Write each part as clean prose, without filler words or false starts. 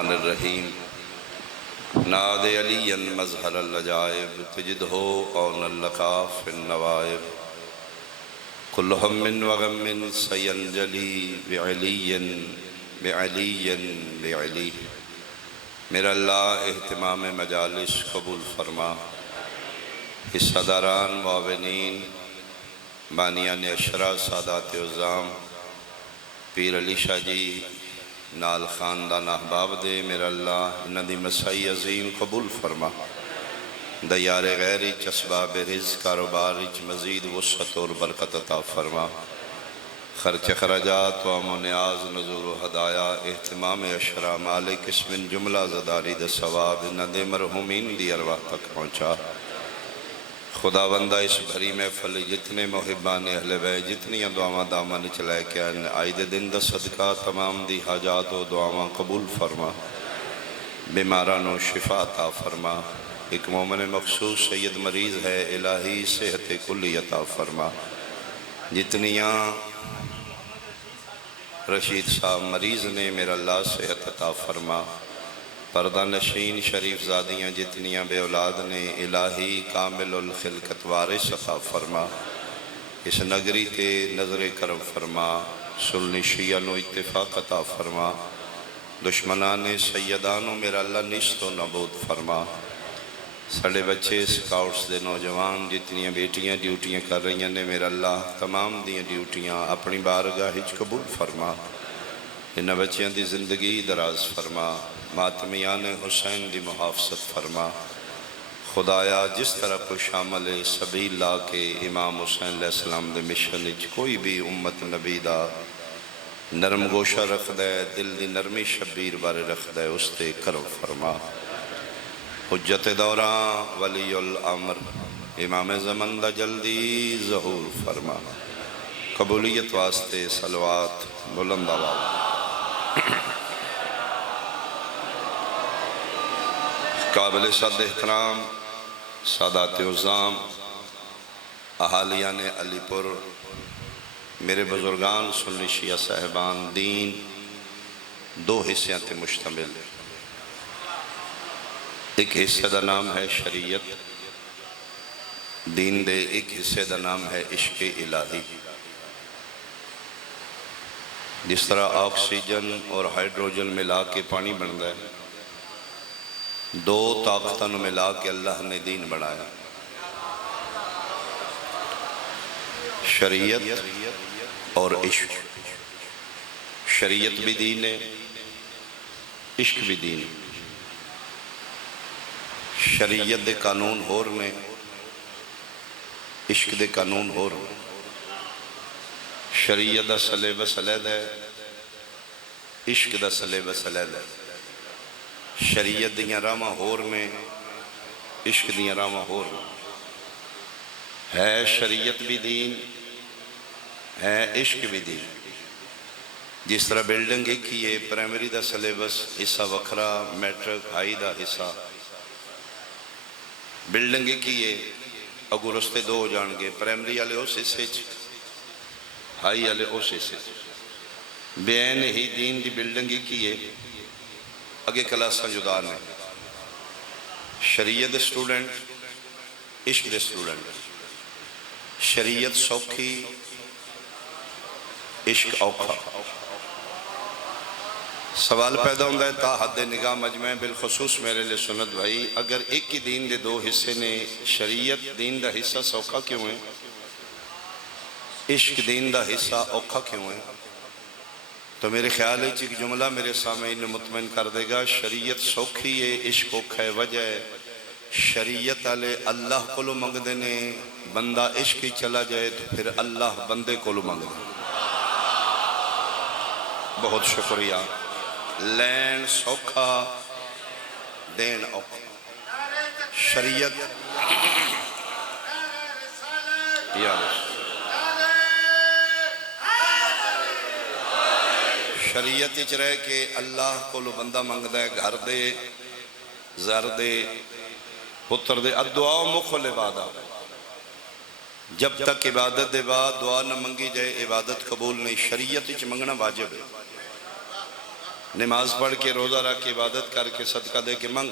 الرحیم ناد علی مظہر العجائب تجد ہو اون اللقاف النوائب کل ہم وغم سینجلی بعلی بعلی بعلی۔ میرا اللہ اہتمام مجالس قبول فرما، حصہ داران معاونین بانیان اشرا سادات عظام پیر علی شاہ جی نال خاندان احباب دے میرا اللہ انہاں دی مسائی عظیم قبول فرما، دیار غیری اسباب رزق کاروبار وچ مزید وسعت اور برکت عطا فرما، خرچ خراجات و امن و نیاز نذور و ہدایہ اہتمام اشرا مالک اسم جملہ زداری دے ثواب انہاں دے مرحومین دی ارواح تک پہنچا۔ خداوندہ اس بھری محفل جتنے محبان اہل بیت جتنی دعاواں دامن چلائے کہ آئی دے دن دا صدقہ تمام دی حاجات و دعاواں قبول فرما، بیماران و شفا عطا فرما۔ ایک مومن مخصوص سید مریض ہے، الہی صحت کلی عطا فرما۔ جتنیاں رشید صاحب مریض نے میرا اللہ صحت عطا فرما، پردہ نشین شریف زادیاں جتنیاں بے اولاد نے الہی کامل الخلقت وارث عطا فرما، اس نگری تے نظر کرم فرما، سلنی شیعہ نو اتفاق عطا فرما، دشمنان سیدانو میرا اللہ نیست و نابود فرما۔ سڑے بچے سکاؤٹس دے نوجوان جتنیاں بیٹیاں ڈیوٹیاں کر رہی ہیں میرا اللہ تمام دیاں ڈیوٹیاں اپنی بارگاہ ہچ قبول فرما، انہاں بچیاں دی زندگی دراز فرما، ماتمیان حسین دی محافظت فرما۔ خدایا جس طرح کو شامل سبیل لا کے امام حسین علیہ السلام دے مشن وچ کوئی بھی امت نبی دا نرم گوشہ رکھ دے، دل دی نرمی شبیر بارے رکھ دے، اس تے کرم فرما۔ حجت دوراں ولی الامر امام زمن دا جلدی ظہور فرما، قبولیت واسطے صلوات بلند آواز۔ قابل صد احترام سادات عظام اہالیان علی پور، میرے بزرگان سنی شیعہ صاحبان، دین دو حصیاں تے مشتمل، ایک حصے دا نام ہے شریعت، دین دے ایک حصے دا نام ہے عشق الہی۔ جس طرح آکسیجن اور ہائیڈروجن ملا کے پانی بن ہے، دو طاقتوں ملا کے اللہ نے دین بنایا، شریعت اور عشق۔ شریعت بھی دین ہے، عشق بھی دین ہے۔ شریعت دے قانون ہور نے، عشق دے قانون ہور نے۔ شریعت دا سلیبس علیحدہ ہے، عشق دا سلیبس علیحدہ ہے۔ شریعت دیاں راہاں ہور نے، عشق دیاں راہاں ہور نے۔ ہے شریعت بھی دین، ہے عشق بھی دین۔ جس طرح بلڈنگ ایک ہی ہے، پرائمری دا سلیبس حصہ وکھرا، میٹرک ہائی دا حصہ، بلڈنگ ایک ہی ہے، اگو رستے دو ہو جان گے، پرائمری والے اس حصے چ، ہائی والے اس حصے چ۔ بین ہی دین دی بلڈنگ ایک ہی ہے، اگے کلاساں جدا نے، شریعت سٹوڈنٹ، عشق دے سٹوڈنٹ۔ شریعت سوکھی، عشق اوکھا۔ سوال پیدا ہوتا ہے تا حد نگاہ مجمع بالخصوص میرے لئے سنت بھائی، اگر ایک ہی دین دے دو حصے نے، شریعت دین دا حصہ سوکھا کیوں ہے؟ عشق دین دا حصہ اوکھا کیوں ہے؟ تو میرے خیال ہے ایک جملہ میرے سامنے انہیں مطمئن کر دے گا، شریعت سوکھی ہے، عشق اوکھا ہے۔ وجہ ہے شریعت والے اللہ کو منگ دینے، بندہ عشق ہی چلا جائے تو پھر اللہ بندے کو منگ دے۔ بہت شکریہ۔ لین سوکھا، دین اوکھا۔ شریعت شریعت اچ رہ کے اللہ کو بندہ منگ دے، گھر دے، زر دے، پتر دے۔ الدعا مخل عبادت، جب تک عبادت دے بعد دعا نہ منگی جائے عبادت قبول نہیں۔ شریعت اچ منگنا واجب ہے، نماز پڑھ کے روزہ رکھ کے عبادت کر کے صدقہ دے کے منگ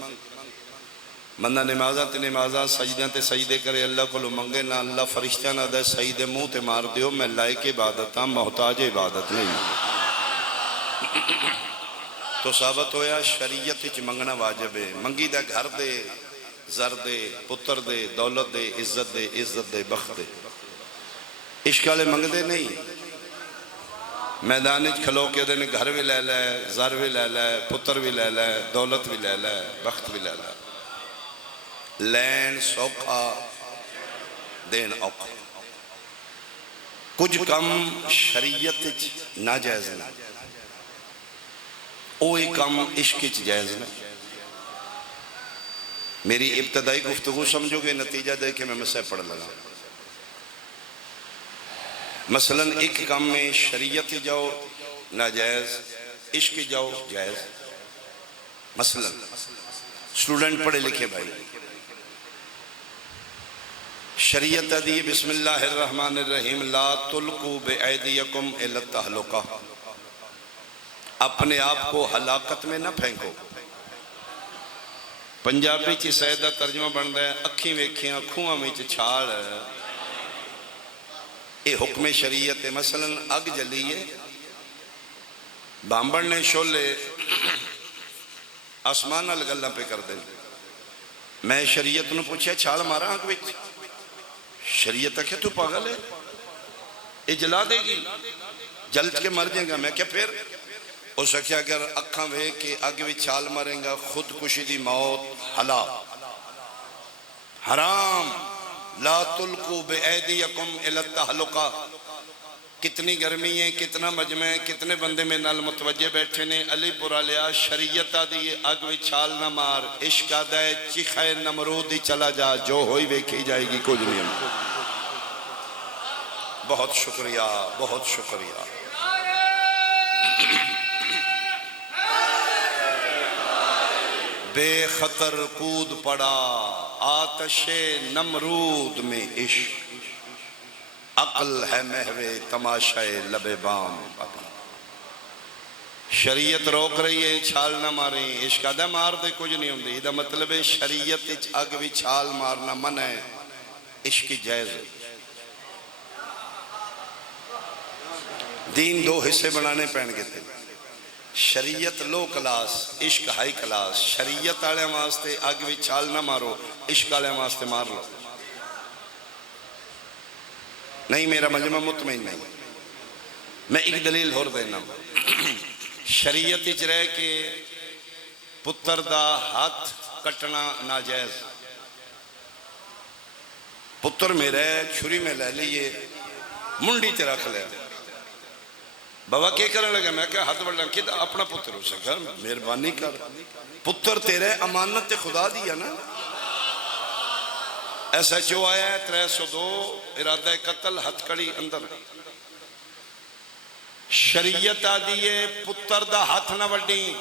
بندہ نمازاں تے نمازاں سجدیاں تے سجدے کرے اللہ کو منگے نہ اللہ فرشتہ نہ دے سجدے منہ تے مار دیو میں لائق عبادت ہاں محتاج عبادت نہیں تو ثابت ہویا شریعت وچ منگنا واجب ہے منگی دا گھر دے زر دے پتر دے دولت دے عزت دے بخت دے عشق والے منگدے نہیں میدان کھلو کے دن گھر بھی لے لے زر بھی لے لے پتر بھی لے لے دولت بھی لے لے بخت بھی لے لے لین سوکھا دین اوکھا کچھ کم شریعت ناجائز نہ اوہی کم عشق جائز نہ میری ابتدائی گفتگو سمجھو گے نتیجہ دے کے میں مسئلہ پڑھ لگا مثلا ایک کام میں شریعت جاؤ ناجائز عشق جاؤ جائز مثلا اسٹوڈنٹ پڑھے لکھے بھائی شریعت دی بسم اللہ الرحمن الرحیم لا تلقوا بأیدیکم الی التہلکہ اپنے آپ کو ہلاکت میں نہ پھینکو پنجابی چی سیدہ ترجمہ بن رہا ہے اکھیں ویکھیاں کھواں میں چھاڑ اے حکم شریعت مثلا اگ جلیے بامبر نے شولے آسمان گلاں پہ کر دیں میں شریعت نے پوچھا چھاڑ مارا اگ وچ شریعت کہ تو پاگل ہے اے جلا دے گی جلد کے مر جائے گا میں کیا پھر اس سے کیا اگر اکھاں وے کہ اگ وچ چھال ماریں گا خودکشی دی موت حلال حرام لا تلقوا بأیدیکم الی التہلکہ کتنی گرمی ہے کتنا مجمع ہے کتنے بندے میں نال متوجہ بیٹھے نے علی پورا لیا شریعت دی اگ وچ چھال نہ مار عشق دے چیخے نمرود دی چلا جا جو ہوئی ویکھی جائے گی کچھ نہیں بہت شکریہ بہت شکریہ بے خطر کود پڑا آتش نمرود میں عشق عقل ہے محو تماشائے لب بام شریعت روک رہی ہے چھال نہ ماریں عشق آدھا مار دے کچھ نہیں ہوں دی دا مطلب ہے شریعت اگ بھی چھال مارنا من ہے عشق جائز ہے دین دو حصے بنانے پہن گے تھے شریعت لو کلاس عشق ہائی کلاس شریعت آلے واسطے اگ بھی چھال نہ مارو عشق آلے واسطے مار لو نہیں میرا مجمع مطمئن نہیں میں ایک دلیل ہور دینا شریعت اچ رہ کے پتر دا ہاتھ کٹنا ناجائز پتر میں رہ چھری میں لے لیے منڈی تے رکھ لے بابا کیا کرنے لگا میں کہا ہاتھ بڑھنا کہ اپنا پتر ہو سکتا مہربانی کر پتر تیرے امانت خدا دیا نا ایسا جو آیا ہے 302 ارادہ قتل ہتھ کڑی اندر شریعت آدھی ہے پتر دا ہاتھ نہ وڈی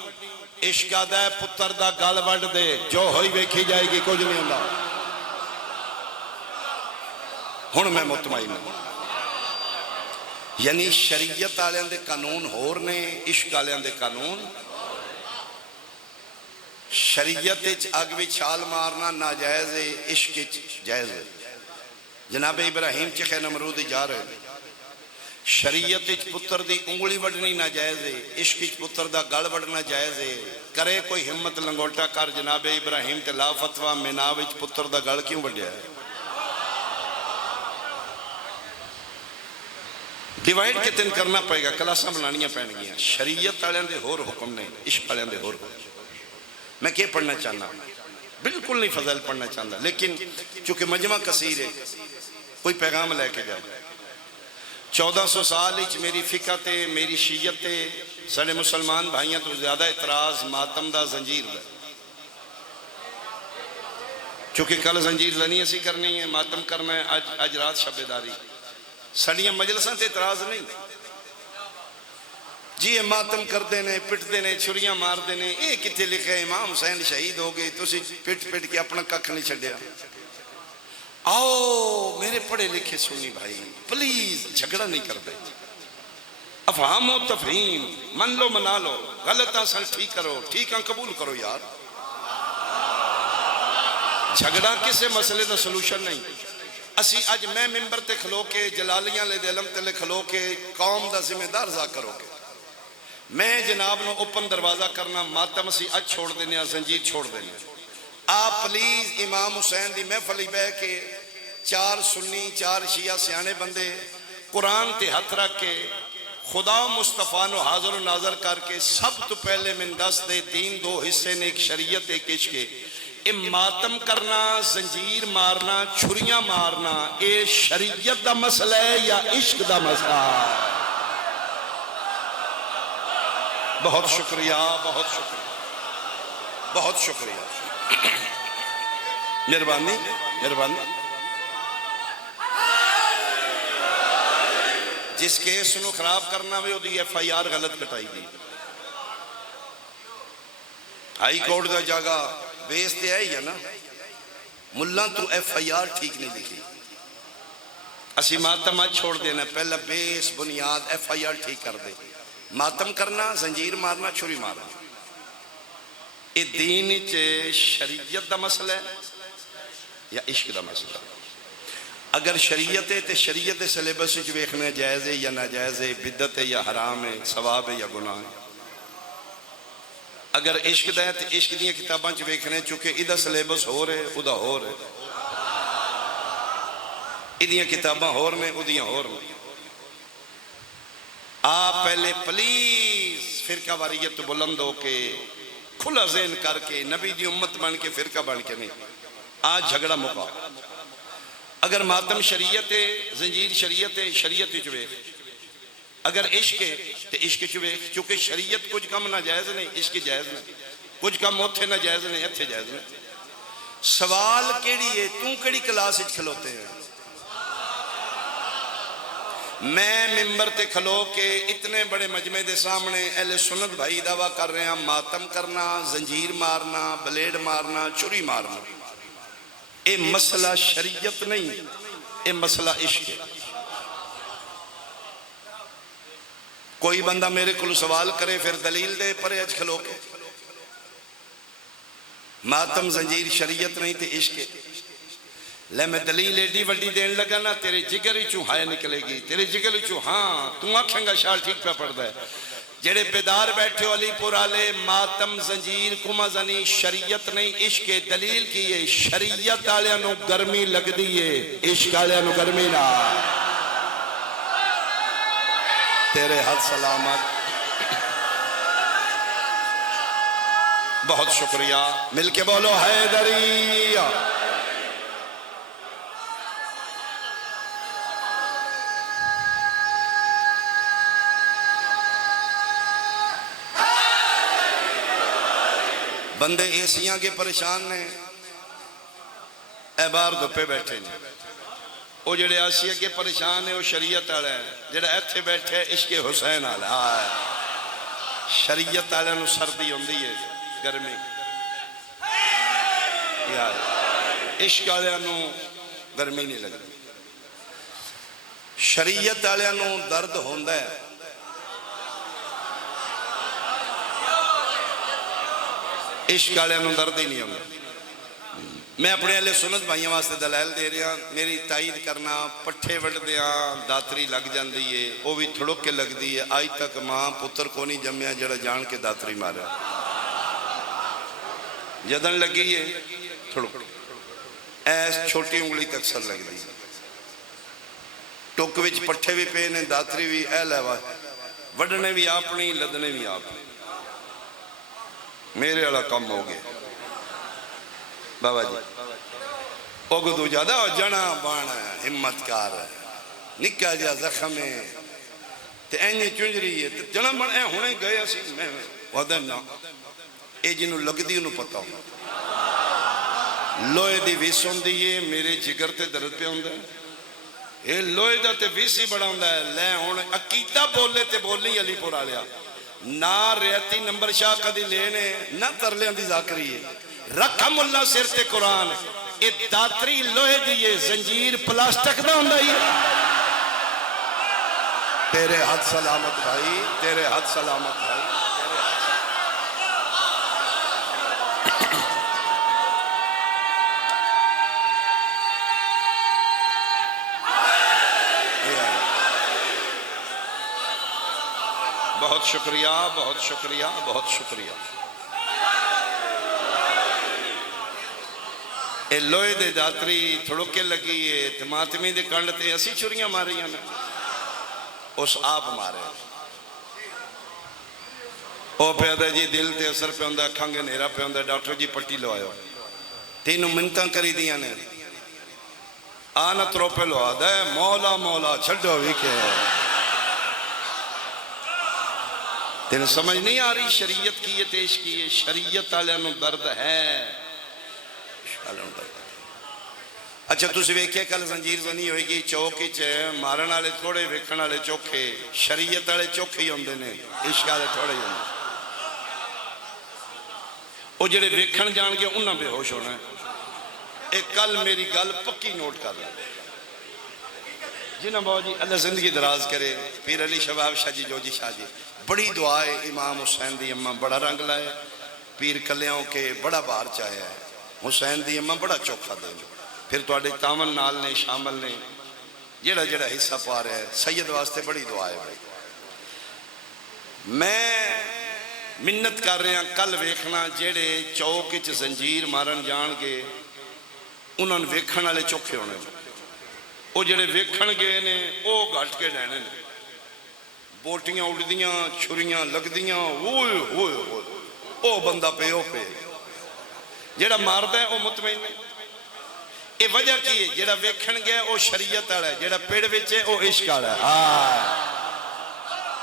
عشق آدھا ہے پتر دا گال وڈ دے جو ہوئی ویکھی جائے گی کچھ نہیں اللہ ہن میں مطمئن ہوں یعنی شریعت آلیاں دے قانون ہور نے عشق آلیاں دے قانون شریعت اگ بھی چھال مارنا ناجائز ہے عشق جائز ہے جناب ابراہیم چخے نمرود جا رہے شریعت پتر دی انگلی وڈنی ناجائز ہے عشق پتر دا گل وڈنا جائز ہے کرے کوئی ہمت لنگوٹا کر جناب ابراہیم تے لا فتوہ مناوچ پتر دا گل کیوں وڈیا ہے ڈیوائیڈ کتن کرنا پڑے گا کلاساں بنانیاں پہن گیا شریعت آلیاں دے ہور حکم نہیں عشق آلیاں دے ہور حکم میں کیا پڑھنا چاہنا بالکل نہیں فضائل پڑھنا چاہنا لیکن چونکہ مجمع کثیر ہے کوئی پیغام لے کے جائے 1400 سال اچ میری فقہ تے میری شیعت تے سارے مسلمان بھائیاں تو زیادہ اعتراض ماتم دا زنجیر دا چونکہ کل زنجیر زنی ایسی کرنی ہے ماتم کرنا ہے آج رات شب داری سڑیاں مجلساں تے اعتراض نہیں جی یہ ماتم کر دینے پٹ دینے چھریاں مار دینے اے کتے لکھے امام حسین شہید ہو گئے تو اسی پٹ کے اپنا ککھ نہیں چھڑیا آؤ میرے پڑھے لکھے سنی بھائی پلیز جھگڑا نہیں کر دے افہام و تفہیم، من لو منا لو، غلطاں سن ٹھیک کرو، ٹھیکاں قبول کرو یار۔ جھگڑا کسے مسئلے دا سلوشن نہیں۔ اسی اج میں ممبر تے کھلو کے جلالیاں لے دے علم تے کھلو کے قوم دا ذمہ دار ذا کرو کے میں جناب نو اوپن دروازہ کرنا ماتم اسی اج چھوڑ دینے زنجیر چھوڑ دینے۔ آپ پلیز امام حسین دی محفل بہ کے 4 سنی 4 شیعہ سیانے بندے قرآن تے ہتھ رکھ کے خدا مصطفیٰ نو حاضر و ناظر کر کے سب تو پہلے من دس دے دین 2 حصے نے، ایک شریعت ایک عشق۔ اے ماتم کرنا، زنجیر مارنا، چھریاں مارنا، اے شریعت دا مسئلہ ہے یا عشق دا مسئلہ؟ بہت شکریہ، بہت شکریہ، بہت شکریہ، مہربانی مہربانی۔ جس کیس نو خراب کرنا ہوئے دی ایف آئی آر غلط کٹائی دی، ہائی کورٹ دا جاگا بیس تے ہے یا نا، ملہ تو ایف آئی آر ٹھیک نہیں لکھی۔ اسی ماتم آج چھوڑ دینا، پہلا بیس بنیاد ایف آئی آر ٹھیک کر دے۔ ماتم کرنا، زنجیر مارنا، چھری مارنا، یہ دین چے شریعت دا مسئلہ ہے یا عشق دا مسئلہ ہے؟ اگر شریعت ہے تو شریعت سلیبس وچ ویکھنا جائز ہے یا ناجائز ہے، بدعت ہے یا حرام ہے، ثواب ہے یا گناہ ہے؟ اگر عشق دا ہے تو عشق دیاں کتاباں چ ویکھنے، چونکہ ادھا سلیبس ہو رہے ادھا ہو رہے، ادھیاں کتاباں ہو رہے ادھیاں ہو رہے۔ آپ پہلے پلیز فرقہ واریت تو بلند ہو کے کھلا ذہن کر کے نبی دی امت بن کے فرقہ بن کے نہیں، آج جھگڑا مکا۔ اگر ماتم شریعت ہے، زنجیر شریعت ہے، شریعت چوے۔ اگر عشق ہے تو عشق چوے، چونکہ شریعت کچھ کم ناجائز نہیں، عشق جائز نہیں، کچھ کم اتھے ناجائز نہیں، اتھے جائز نہیں۔ سوال کیڑی ہے، توں کیڑی کلاس اچھ کھلوتے ہیں؟ میں ممبر تے کھلو کے اتنے بڑے مجمع دے سامنے اہل سنت بھائی دعویٰ کر رہے ہیں ماتم کرنا، زنجیر مارنا، بلیڈ مارنا، چھری مارنا، اے مسئلہ شریعت نہیں، اے مسئلہ عشق ہے۔ کوئی بندہ میرے کو سوال کرے پھر دلیل دے پرے اج کھلو کے ماتم زنجیر شریعت نہیں تے عشق ہے۔ لے میں دلیل ایڈی وڈی دین لگا نا، تیرے جگر چوں ہائے نکلے گی، تیرے جگر چوں ہاں تم آکھیں گا شال ٹھیک پہ پڑھ ہے۔ جڑے بیدار بیٹھے علی پور آلے ماتم زنجیر کما زنی شریعت نہیں عشق ہے، دلیل کی ہے شریعت آلیاں نو گرمی لگ دیئے، عشق آلیاں نو گرمی نہ۔ تیرے حد سلامت، بہت شکریہ، مل کے بولو حیدری۔ بندے ایسیاں کے پریشان نے، اے بار دھپے بیٹھے نے، وہ جڑے آسیہ کے پریشان ہیں وہ شریعت آلے ہیں، جڑے ایتھے بیٹھے عشق حسین آلے ہیں۔ شریعت آلے نو سردی ہوندی ہے، گرمی، عشق آلے نو گرمی نہیں لگتی۔ شریعت آلے نو درد ہوندہ ہے، عشق آلے نو درد ہی نہیں ہوندہ۔ میں اپنے اہل سنت بھائیوں واسطے دلائل دے رہا، میری تائید کرنا، پٹھے وڈ دیاں داتری لگ جان دیئے، وہ بھی تھڑک کے لگ دیئے، آج تک ماں پتر کو نہیں جمعہ جڑا جان کے داتری مارا، جدن لگی ہے تھڑک، ایس چھوٹی انگلی تک سر لگ دی، ٹوک وچ پٹھے بھی پینے، داتری بھی اہل ہے، وڈنے بھی آپنی، لدنے بھی آپنی، میرے والا کم ہو گئے بابا جی۔ اگدو جادہ جنا بانا ہمت کار نکا جا زخم ہے تے اینی چنجری ہے جنا بانا اے ہونے گئے اسی میں وعدہ نا اے جنو لگ دی انہوں پتا ہوں لوئے دی ویسون دیئے میرے جگر تے درد پہ ہوندہ ہے اے لوئے دا تے ویسی بڑا ہوندہ ہے لے ہونے عقیدہ بولے تے بولنی علی پورا لیا نہ ریتی نمبر شاہ کدی لینے نہ ترلیاں دی ذاکری ہے رقم اللہ سر تے قرآن اے داتری لوہے دیئے زنجیر پلاسٹک دا ہوندہ ہی تیرے ہاتھ سلامت بھائی، تیرے ہاتھ سلامت بھائی، تیرے ہاتھ بہت شکریہ، بہت شکریہ، بہت شکریہ۔ اے لوہے دے داتری تھڑکے لگی ہے تے ماتمی دے کنڈ تے اسی چھریاں ماریاں نے، اس آپ مارے او پیدا جی دل تے اثر پہ ہوندہ، کھنگے نیرہ پہ ہوندہ، ڈاکٹر جی پٹی لو آئے ہو تینوں منتاں کری دیاں نے آنا تروپے لو آدھا ہے مولا مولا چھڑو بھی کہ تینوں سمجھ نہیں آ رہی شریعت کی یہ تیش کی ہے، شریعت آلے انہوں درد ہے، شالہ انہوں درد ہے۔ اچھا تُسی ویکھے کل زنجیر زنی ہوئی گی چوکی چے مارن آلے تھوڑے ویکھن آلے چوکھے، شریعت آلے چوکھے ہی ہوندے نے، عشق آلے تھوڑے ہی ہوندے او جڑے ویکھن جان گے انہاں بے ہوش ہونا ہے۔ ایک کل میری گل پکی نوٹ کر لیں جنہاں بہو جی اللہ زندگی دراز کرے، پیر علی شباب شاہ جی جو جی شاہ جی بڑی دعائے امام حسین دی اممہ بڑا رنگ لائے، پیر کلیاں کے بڑا بار چاہے ہے، حسین دی اممہ بڑا چوکھا دے پھر تو اڈے تاون نال نے شامل نے جڑا جڑا حصہ پا رہے ہیں سید واسطے بڑی دعائے بھائی۔ میں منت کر رہے ہیں کل ویکھنا جڑے چوک زنجیر مارن جان گے انہوں نے ویکھن والے چوکھے ہونے وہ جڑے ویکھن گئے نے وہ گھٹ کے ڈینے نے بوٹیاں اڑدیاں چھریاں لگدیاں ہوئے ہوئے ہوئے او بندہ پہ او پہ جڑا ماردہ ہے وہ مطمئن ہے۔ یہ وجہ کی ہے جڑا ویکھن گیا وہ شریعت والا ہے، جڑا پیڑ وچ ہے وہ عشق والا ہے،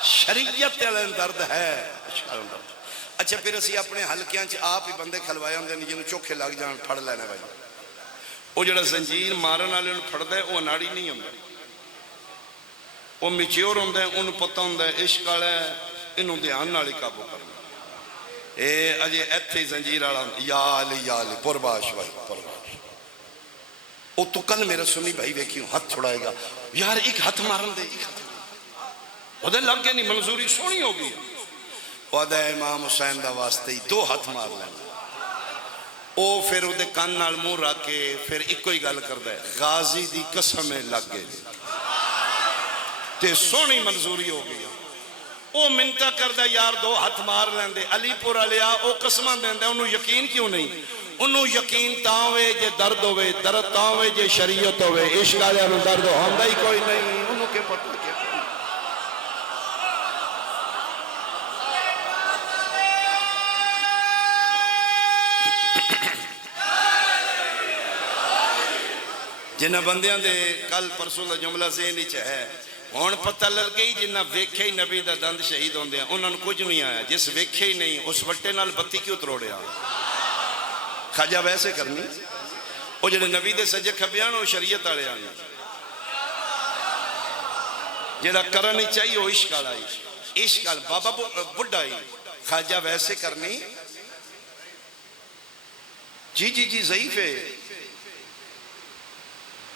شریعت والا درد ہے۔ اچھا پھر اسی اپنے حلقیاں چ آپ ہی بندے کھلوائے ہوندے نے جنوں چوکھے لگ جان پھڑ لینا بھائی، وہ جڑا زنجیر مارن والے نوں پھڑدا ہے وہ اناڑی نہیں ہوندا، وہ میچیور ہوندا ہے، انہوں پتہ ہوندا ہے عشق والا ہے، انہوں دھیان نال ہی قابو کرنا۔ اے اجے ایتھے زنجیر والا یا علی پرباش بھائی پرباش، وہ تو کل میرا سنی بھائی ویکھیوں ہاتھ چھڑائے گا یار ایک ہاتھ مارن دے، ایک ہاتھ وہ دے لگ گئے نہیں منظوری سونی ہوگی، وہ دے امام حسین دا واسطے ہی دو ہاتھ مار لینا، او پھر وہ دے کان نال منہ رکھ کے پھر ایک ہی گل کردا ہے غازی دی قسم لگ گئے تے سونی منظوری ہو گئی، او منتا کردہ یار دو ہاتھ مار لیندے علی پور علیا او قسمہ دیندے انہوں یقین کیوں نہیں؟ انہوں یقین تاوے جے درد ہوئے درد تاوے جے شریعت ہوئے عشق آلے انہوں درد ہوندہ ہی کوئی نہیں، انہوں کے پتہ کیا جنہ بندیاں دے کل پرسوں دا جملہ ذہنی ہے ہون پتہ لگ گئی جنہ ویکھے ہی نبی دا دند شہید ہوندے ہیں انہوں نے کچھ نہیں آیا، جس ویکھے ہی نہیں اس وٹے نال بتی کیوں تروڑے آیا خواجہ ویسے کرنی وہ جڑے نبی دے سجے کھبیاں وہ شریعت والے آنے جڑا کرن ہی چاہیے وہ عشق والا عشق والا بابا بڈھا ہی خواجہ ویسے کرنی جی جی جی ضعیف ہے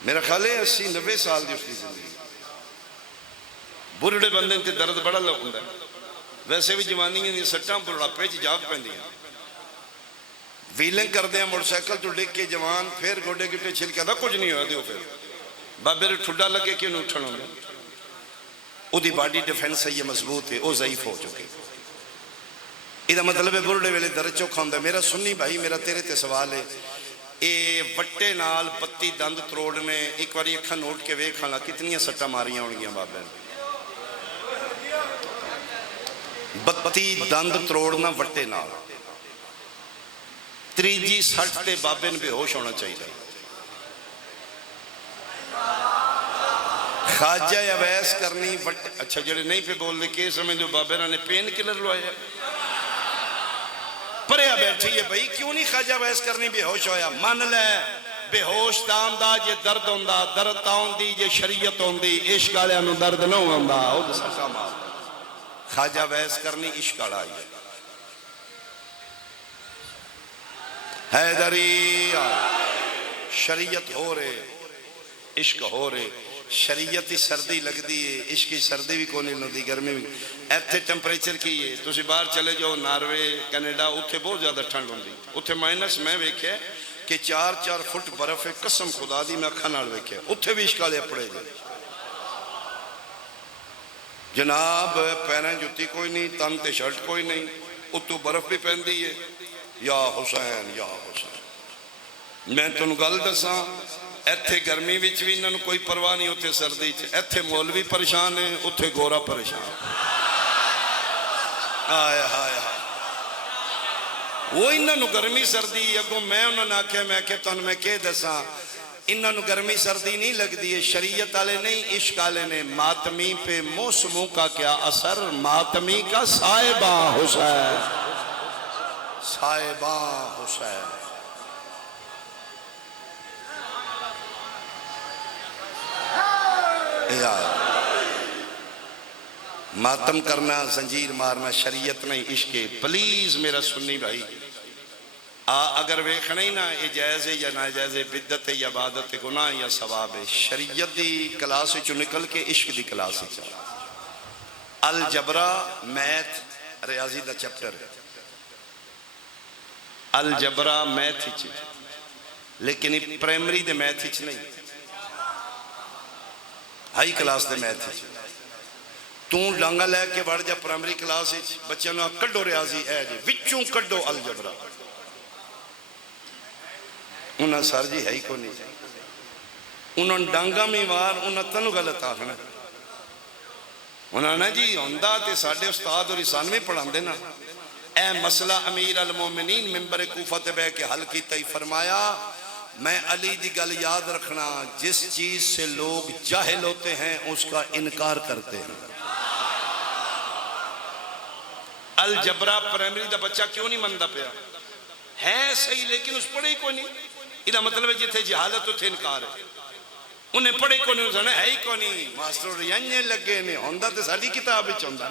میرا خیال ہے 80-90 سال دی اس کی زندگی بڑھڑے بندے تے درد بڑا لگتا ہے ویسے بھی جوانی دی سٹاں بڑھاپے چ جاگ پیندیاں ویلنگ کردے ہیں موٹر سائیکل تو ڈگ کے جوان پھر گوڈے گٹے چھل کے کچھ نہیں ہوا دیو پھر بابے رے ٹھڈا لگے کیوں نہیں اٹھن ہوندا او دی باڈی ڈیفنس ہے یہ مضبوط ہے او ضعیف ہو چکے یہ مطلب ہے بڑھڑے ویلے درد چوکھا ہوندا میرا سنی بھائی میرا تیرے تے سوال ہے اے وٹے نال پتی دند تروڑنے ایک باری اکھا نوٹ کے ویکھ ہاں کتنی سٹا ماریاں ہونگیاں بابے بتی دند تروڑنا وٹے نال تریجی سٹ تے بابے نے بے ہوش ہونا چاہیے خواجہ اویس کرنی اچھا جڑے نہیں پہ بول دے کہ سمجھ جو بابے نے پین کلر لوایا پریا بیٹھی ہے بھائی کیوں نہیں خواجہ اویس کرنی بے ہوش ہویا من لے بے ہوش تام دا جے درد ہوندا درد تاؤں دی جے شریعت ہوندی عشق والے انہوں درد نہ ہوندا او دے سٹا مار خواجہ اویس کرنی عشق والا ہے حیدری شریعت ہو رہے عشق ہو رہے شریعت ہی سردی لگتی ہے، عشق کی سردی بھی کون لگتی، گرمی بھی۔ ایتھے ٹیمپریچر کی ہے، تسی باہر چلے جاؤ ناروے کینیڈا، اتھے بہت زیادہ ٹھنڈ ہوندی، اتھے مائنس میں ویکھے کہ 4 فٹ برف ہے، قسم خدا دی میں اکھاں نال ویکھے، اتھے بھی عشق والے اپڑے جائے جناب، پیریں جتی کوئی نہیں، تن تے شرٹ کوئی نہیں، اتو برف بھی پہندی ہے، یا حسین یا حسین۔ میں تنوں گل دساں، ایتھے گرمی وچ بھی انہاں نوں کوئی پرواہ نہیں، اتھے سردی چ، ایتھے مولوی پریشان ہیں، اتھے گورا پریشان۔ آئے ہائے ہائے، وہ انہاں نوں گرمی سردی اگوں میں انہاں نے آکھیا، میں کہ تنوں میں کہ دساں، انہاں نوں گرمی سردی نہیں لگتی ہے، شریعت والے نہیں عشق والے نے۔ ماتمی پہ موسموں کا کیا اثر، ماتمی کا صاحباں حسین، صاحباں حسین۔ ماتم کرنا، زنجیر مارنا شریعت نہیں، عشق ہے۔ پلیز میرا سنی بھائی، اگر ویکھنا ہی نا یہ جائز ہے یا ناجائز ہے، بدعت ہے یا عبادت ہے، گناہ یا ثواب ہے، شریعت دی کلاس چوں نکل کے عشق دی کلاس چ۔ الجبرا میتھ ریاضی دا چیپٹر ہے، الجبرا میتھ چ، لیکن پرائمری دے میتھ چ نہیں، ہائی کلاس دے میتھ چ۔ تو ڈانگا لے کے بڑھ جا پرائمری کلاس چ، بچوں نے کڈو ریاضی ہے جی، وچوں کڈو الجبرا، انہاں سر جی ہے ہی کو نہیں، انہاں ڈانگا میں وار، انہاں تنو غلط آخنا، انہاں نے جی ہوندہ تے ساڑھے استاد اور اسانوی پڑھان دینا۔ اے مسئلہ امیر المومنین ممبر کوفہ تے بے کے حل کی تی فرمایا، میں علی دی گل یاد رکھنا، جس چیز سے لوگ جاہل ہوتے ہیں اس کا انکار کرتے ہیں۔ الجبرا پرائمری دا بچہ کیوں نہیں مندہ پیا ہے صحیح، لیکن اس پڑھے کو نہیں، یہ مطلب ہے جتھے جہالت اتھے انکار ہے، انہیں پڑھے کو نہیں، انہیں ہے ہی کو نہیں، ماسٹر ریانجے لگے نہیں، ہوندہ تے ساڑھی کتاب ہی چوندہ۔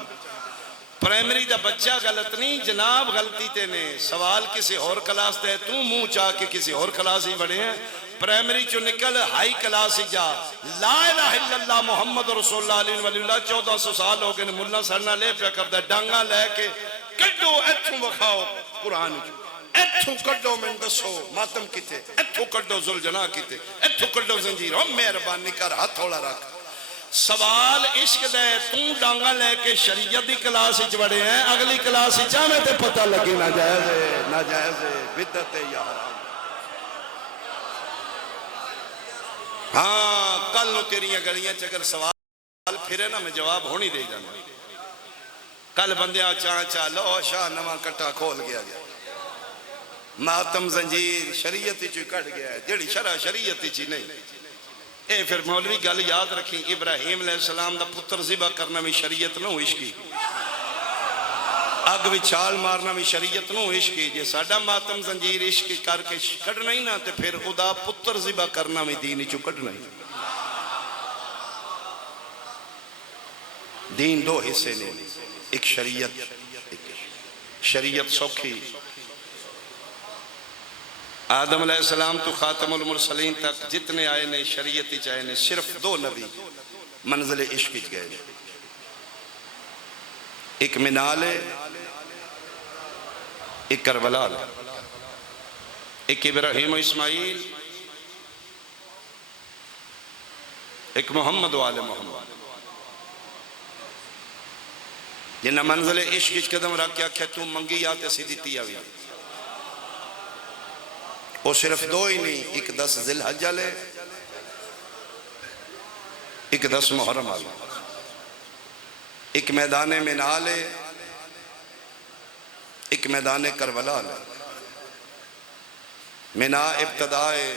پرائمری دا بچہ غلط نہیں جناب، غلطی تے نے سوال کسی اور کلاس دے، تو منہ چاہ کے کسی اور کلاس ہی بڑھے ہیں۔ پرائمری چو نکل ہائی کلاس ہی جا، لا الہ الا اللہ محمد رسول اللہ علیہ وآلہ اللہ، 1400 سال ہو گئے نے، ملہ سرنا لے پہ کردہ، ڈانگا لے کے کڈو ایتھوں وکھاؤ قرآن جو، ایتھوں کڈو میں دسو ماتم کیتے، ایتھوں کڈو ذوالجناح کیتے، ایتھوں کڈو زنجیر، ہم مہربانی کر ہاتھ تھوڑا رکھ۔ سوال عشق دے، تو ڈانگا لے کے شریعت دی کلاس ہی بڑے ہیں، اگلی کلاس ہی چاہمیں تے پتہ لگی ناجائز ہے، ناجائز ہے، بدعت ہے یا حرام۔ ہاں کل نو تیریاں گلیاں چگر سوال پھرے نا میں جواب ہونی دے جانا۔ کل بندیاں چاہ لو شاہ نواں کٹا کھول گیا گیا، ماتم زنجیر شریعتی چوئی کٹ گیا ہے، جڑی شرع شریعتی چی نہیں۔ اے پھر مولوی گل یاد رکھیں، ابراہیم علیہ السلام دا پتر ذبح کرنا بھی شریعت نو عشقی، اگ بھی چھال مارنا بھی شریعت نو عشقی، جے ساڑھا ماتم زنجیر عشقی کر کے کٹنا ہی نا، تے پھر خدا پتر ذبح کرنا بھی دینی چو کٹنا ہی۔ دین دو حصے نے، ایک شریعت، شریعت سوکھی، آدم علیہ السلام تو خاتم المرسلین تک جتنے آئے نے شریعتی چاہے نے، صرف 2 نبی منزل عشقی گئے، ایک منال ہے، ایک کربلا ہے، ایک ابراہیم و اسماعیل، ایک محمد و آل محمد، جنہ منزل عشقی قدم رکھ کے آکھے تو منگی آتے سی دیتی آوی، وہ صرف 2 ہی نہیں، ایک 10 ذی الحجہ لے، ایک 10 محرم آلے، ایک میدان منال لے، ایک میدان کربلا لے۔ منا ابتدائے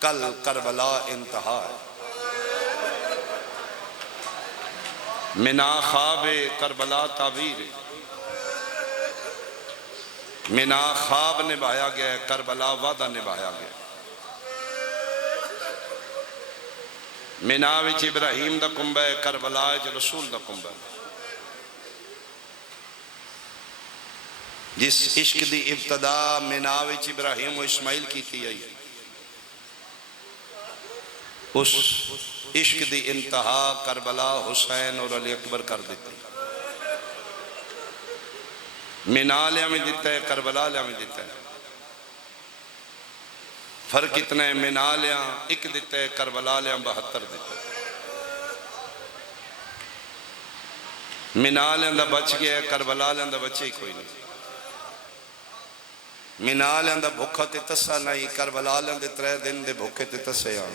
کل کربلا انتہا، منا خواب کربلا تعبیر، منا خواب نبھایا گیا، کربلا وعدہ نبھایا گیا۔ منا وچ ابراہیم دا کنبہ ہے، کربلا وچ رسول دا کنبہ ہے۔ جس عشق دی ابتدا منا وچ ابراہیم و اسماعیل کی تھی آئی، اس عشق دی انتہا کربلا حسین اور علی اکبر کر دیتی. مینا لیا میں دیتا ہے، کربلا لیا میں دیتا ہے. فرق اتنا ہے، مینا لیا ایک دیتا ہے، کربلا لیا 72 دیتا ہے. مینا لیا دا بچ گیا ہے، کربلا لیا دا بچے ہی کوئی نہیں. مینا لیا دا بھوکھا تے تسا نہیں، کربلا لیا دے 3 دن دے بھوکے تے تسے آن.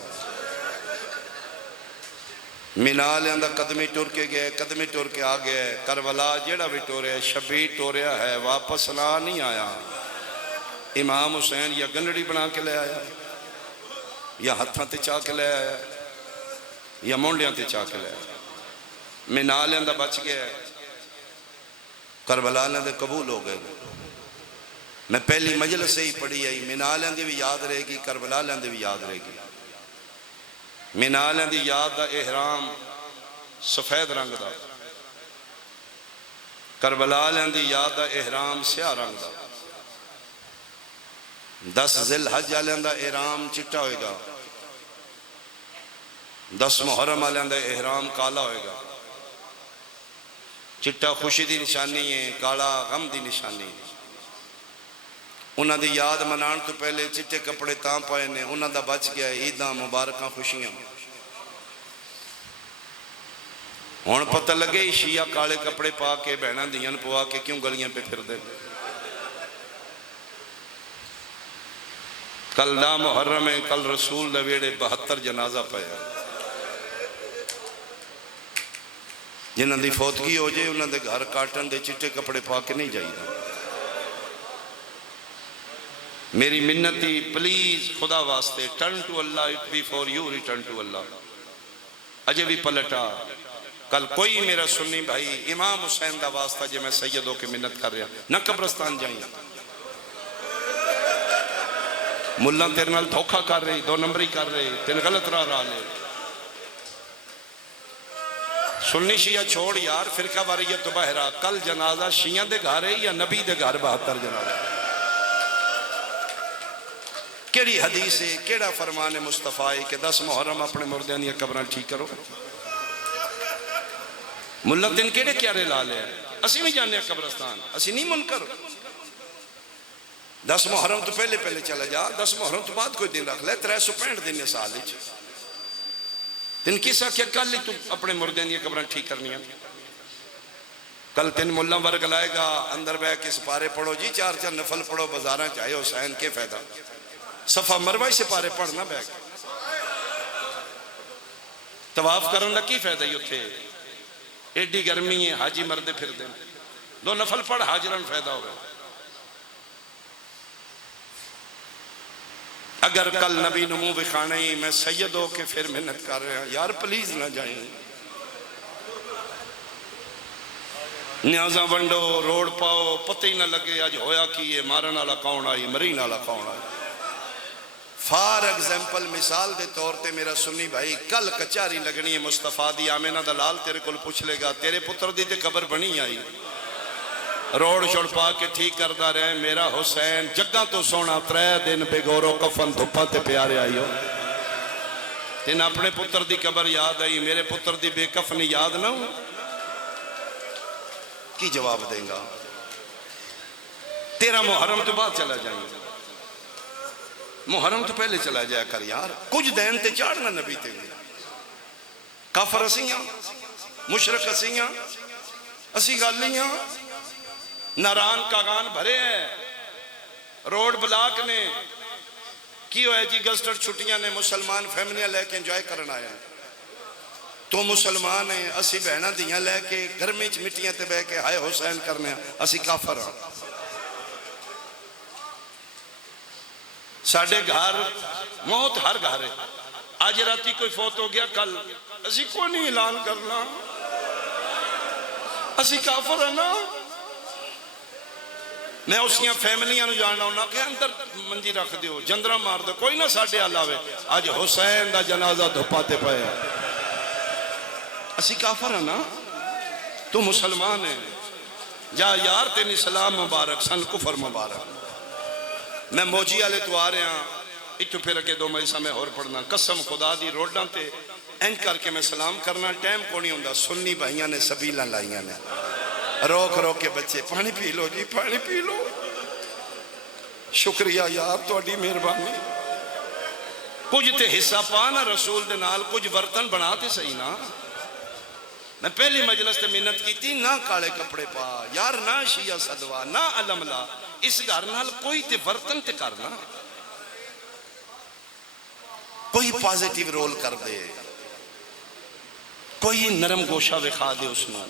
مینا لیا دا قدمی ٹور کے گئے، قدمی ٹور کے آ گئے. کربلا جیڑا بھی ٹوریا شبیر ٹوریا ہے، واپس نہ نہیں آیا. امام حسین یا گنڈی بنا کے لے آیا، یا ہتھاں تے چاہ کے لے آیا، یا مونڈیاں تے چاہ کے لے آیا. مینا لیا دا بچ گیا ہے، کربلا لیا دے قبول ہو گئے. میں پہلی مجلس سے ہی پڑھی آئی، مینا لیا دی بھی یاد رہے گی، کربلا لیا دی بھی یاد رہے گی. مینا لیا دی یاد دا احرام سفید رنگ دا، کربلا لیا دی یاد دا احرام سیاہ رنگ دا. 10 ذی الحج لیا دا احرام چٹا ہوئے گا، 10 محرم لیا دا احرام کالا ہوئے گا. چٹا خوشی دی نشانی ہے، کالا غم دی نشانی ہے. انہاں دی یاد منان تو پہلے چٹے کپڑے تاں پائے نے، انہاں دا بچ گیا ہے عیداں مبارکاں خوشیاں. ہون پتہ لگے شیعہ کالے کپڑے پا کے بہناں دیاں پوا کے کیوں گلیاں پہ پھر دے. کل دا محرم ہے، کل رسول دا ویڑے 72 جنازہ پایا. جنہاں دی فوتگی ہو جائے انہاں دے گھر کاٹن دے چٹے کپڑے پا کے نہیں جائیے. میری منتی پلیز خدا واسطے turn to Allah, it be for you return to Allah. اجے بھی پلٹا. کل کوئی میرا سنی بھائی امام حسین دا واسطہ جے میں سید ہو کے منت کر رہا نہ قبرستان جائیں. ملہ تیرے نال دھوکہ کر رہی، 2 نمبری کر رہی، تین غلط راہ لے. سنی شیعہ چھوڑ یار، فرقہ واریت تو بہرا. کل جنازہ شیعہ دے گھر ہے یا نبی دے گھر 72 جنازہ؟ کیڑی حدیث ہے، کیڑا فرمان مصطفیٰ ہے کہ 10 محرم اپنے مردیاں دیا قبراں ٹھیک کرو؟ ملہ دن کیڑے کیارے لا لے ہیں؟ اسی میں جانے قبرستان، اسی نہیں منکر. 10 محرم تو پہلے پہلے چلا جا، 10 محرم تو بعد کوئی دن رکھ لے. 365 دن سال ہے. تن کسا کیا کل ہی تو اپنے مردیاں دیا قبراں ٹھیک کرنی ہے؟ کل تین ملہ ورگ لائے گا، اندر بے کے سپارے پڑھو جی، 4 نفل پڑھو، بزاراں چاہے حسین کے فائدہ. صفحہ مروہ سے پارے پڑھنا بیک طواف کرنا کی فائدہ ہی تھے. ایڈی گرمی ہے، حاجی مردے پھر دیں 2 نفل پڑھ، حاجران فائدہ ہوگا. اگر کل نبی نمو بخانے ہی میں سید ہو کے پھر محنت کر رہے ہیں یار، پلیز نہ جائیں. نیازاں ونڈو، روڈ پاؤ، پتہ ہی نہ لگے آج ہویا کی یہ مارن والا کون آئی، مرین والا کون آئی. فار ایگزامپل مثال دے طور تے میرا سنی بھائی کل کچاری لگنی ہے مصطفیٰ دی، آمینہ دلال تیرے کل پوچھ لے گا تیرے پتر دی تے قبر بنی آئی. روڑ چھوڑ پا کے ٹھیک کردہ رہے میرا حسین جگہ تو سونا 3 دن بے گورو کفن دھپا تے پیارے آئی ہو. تین اپنے پتر دی قبر یاد آئی، میرے پتر دی بے کفنی یاد نہ ہو کی جواب دیں گا. 13 محرم تو بعد چلا جائیں گے، محرم تو پہلے چلا جایا کر یار. کچھ دین تے چاڑنا نبی تے کافر اسیاں، مشرک اسیاں، اسی گالیاں. ناران کاغان بھرے ہیں، روڈ بلاک نے کی ہوئے جی گسٹر چھٹیاں نے مسلمان فیملیاں لے کے انجوائے کرنا آیا. تو مسلمان ہیں، اسی بہنہ دیاں لے کے گرمی چ مٹیاں تے بے کے ہائے حسین کرنے ہیں، اسی کافر ہیں. ساڑھے گھر موت ہر گھر ہے. آج راتی کوئی فوت ہو گیا، کل اسی کو نہیں اعلان کرنا، اسی کافر ہے نا. میں اسیاں فیملیاں نو جاننا ہونا کہ اندر منجی رکھ دیو، جندرہ مار دو، کوئی نہ ساڑھے علاوے. آج حسین دا جنازہ دھپاتے پائے، اسی کافر ہے نا. تو مسلمان ہے، جا یار تین اسلام مبارک سن کفر مبارک. میں موجی آلے تو آ رہے ہیں، اتو پھر اگے 2 مجلساں میں اور پڑھنا قسم خدا دی روڈاں تے اینج کر کے میں سلام کرنا ٹائم کو نہیں ہوندا سنی بھائیاں نے سبیلاں لائیاں نے روک روک کے بچے پانی پی لو جی پانی پی لو شکریہ یار تہاڈی مہربانی کچھ تے حصہ پا نا رسول دے نال کچھ برتن بنا تے صحیح نا میں پہلی مجلس تے محنت کی تھی نہ کالے کپڑے پا یار نہ شیعہ صدوا نہ علم لا اس گھر نال کوئی تے برتن تے کرنا کوئی پازیٹیو رول کر دے کوئی نرم گوشہ وکھا دے اس نو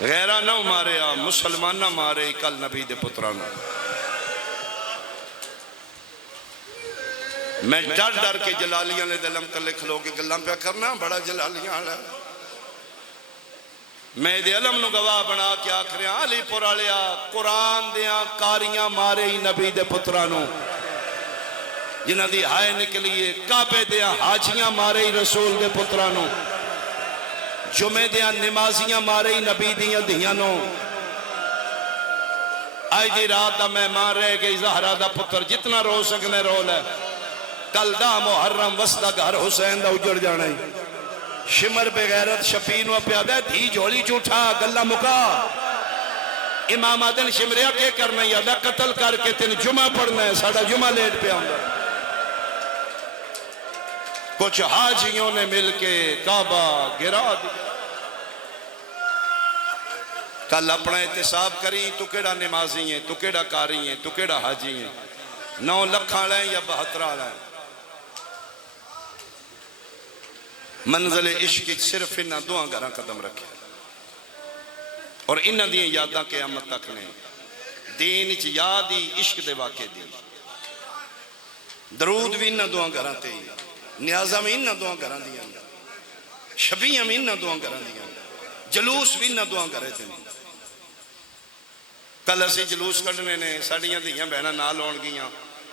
غیرہ نہ مارے مسلمان نہ مارے کل نبی دے پترانا میں ڈر ڈر کے جلالیاں نے دلم کر لکھ لو کہ گلام پہ کرنا بڑا جلالیاں آڑا میں دے علم نو گواہ بنا کیا کریں علی پور آلیا قرآن دیاں کاریاں مارے ہی نبی دے پترانوں جنہ دی ہائے نکلیے کعبے دیاں حاجیاں مارے ہی رسول دے پترانوں جمعے دیاں نمازیاں مارے ہی نبی دیاں دیانوں آئی دی رات دا مہمان رہ گئی زہرہ دا پتر جتنا رو سکنے رو لے کل دا محرم وسطہ گھر حسین دا اجڑ جانا ہی شمر بے غیرت شپینو پیادہ دھی جھولی چوٹھا گلہ مکا امام آدن شمریا کے کرنا ہے اللہ قتل کر کے تین جمعہ پڑھنا ہے ساڑھا جمعہ لیٹ پہ آؤں گا کچھ حاجیوں نے مل کے کعبہ گرا دیا کل اپنا احتساب کریں تو کیڑا نمازی ہیں تو کیڑا کاری ہیں تو کیڑا حاجی ہیں 9 لکھاں لیں یا 72 لیں منزل عشق صرف انہ دعا گھراں قدم رکھے اور انہ دیئے یاداں قیامت تک نے دین اچھ یادی عشق دے واقع دی درود بھی انہ دعا گھراں تے نیازہ میں انہ دعا گھراں دیا شبیہ میں انہ دعا گھراں دیا جلوس بھی انہ دعا گھرے تھے کل اسی جلوس کرنے نے ساڑیاں دیاں بہنہ نال ہون گیاں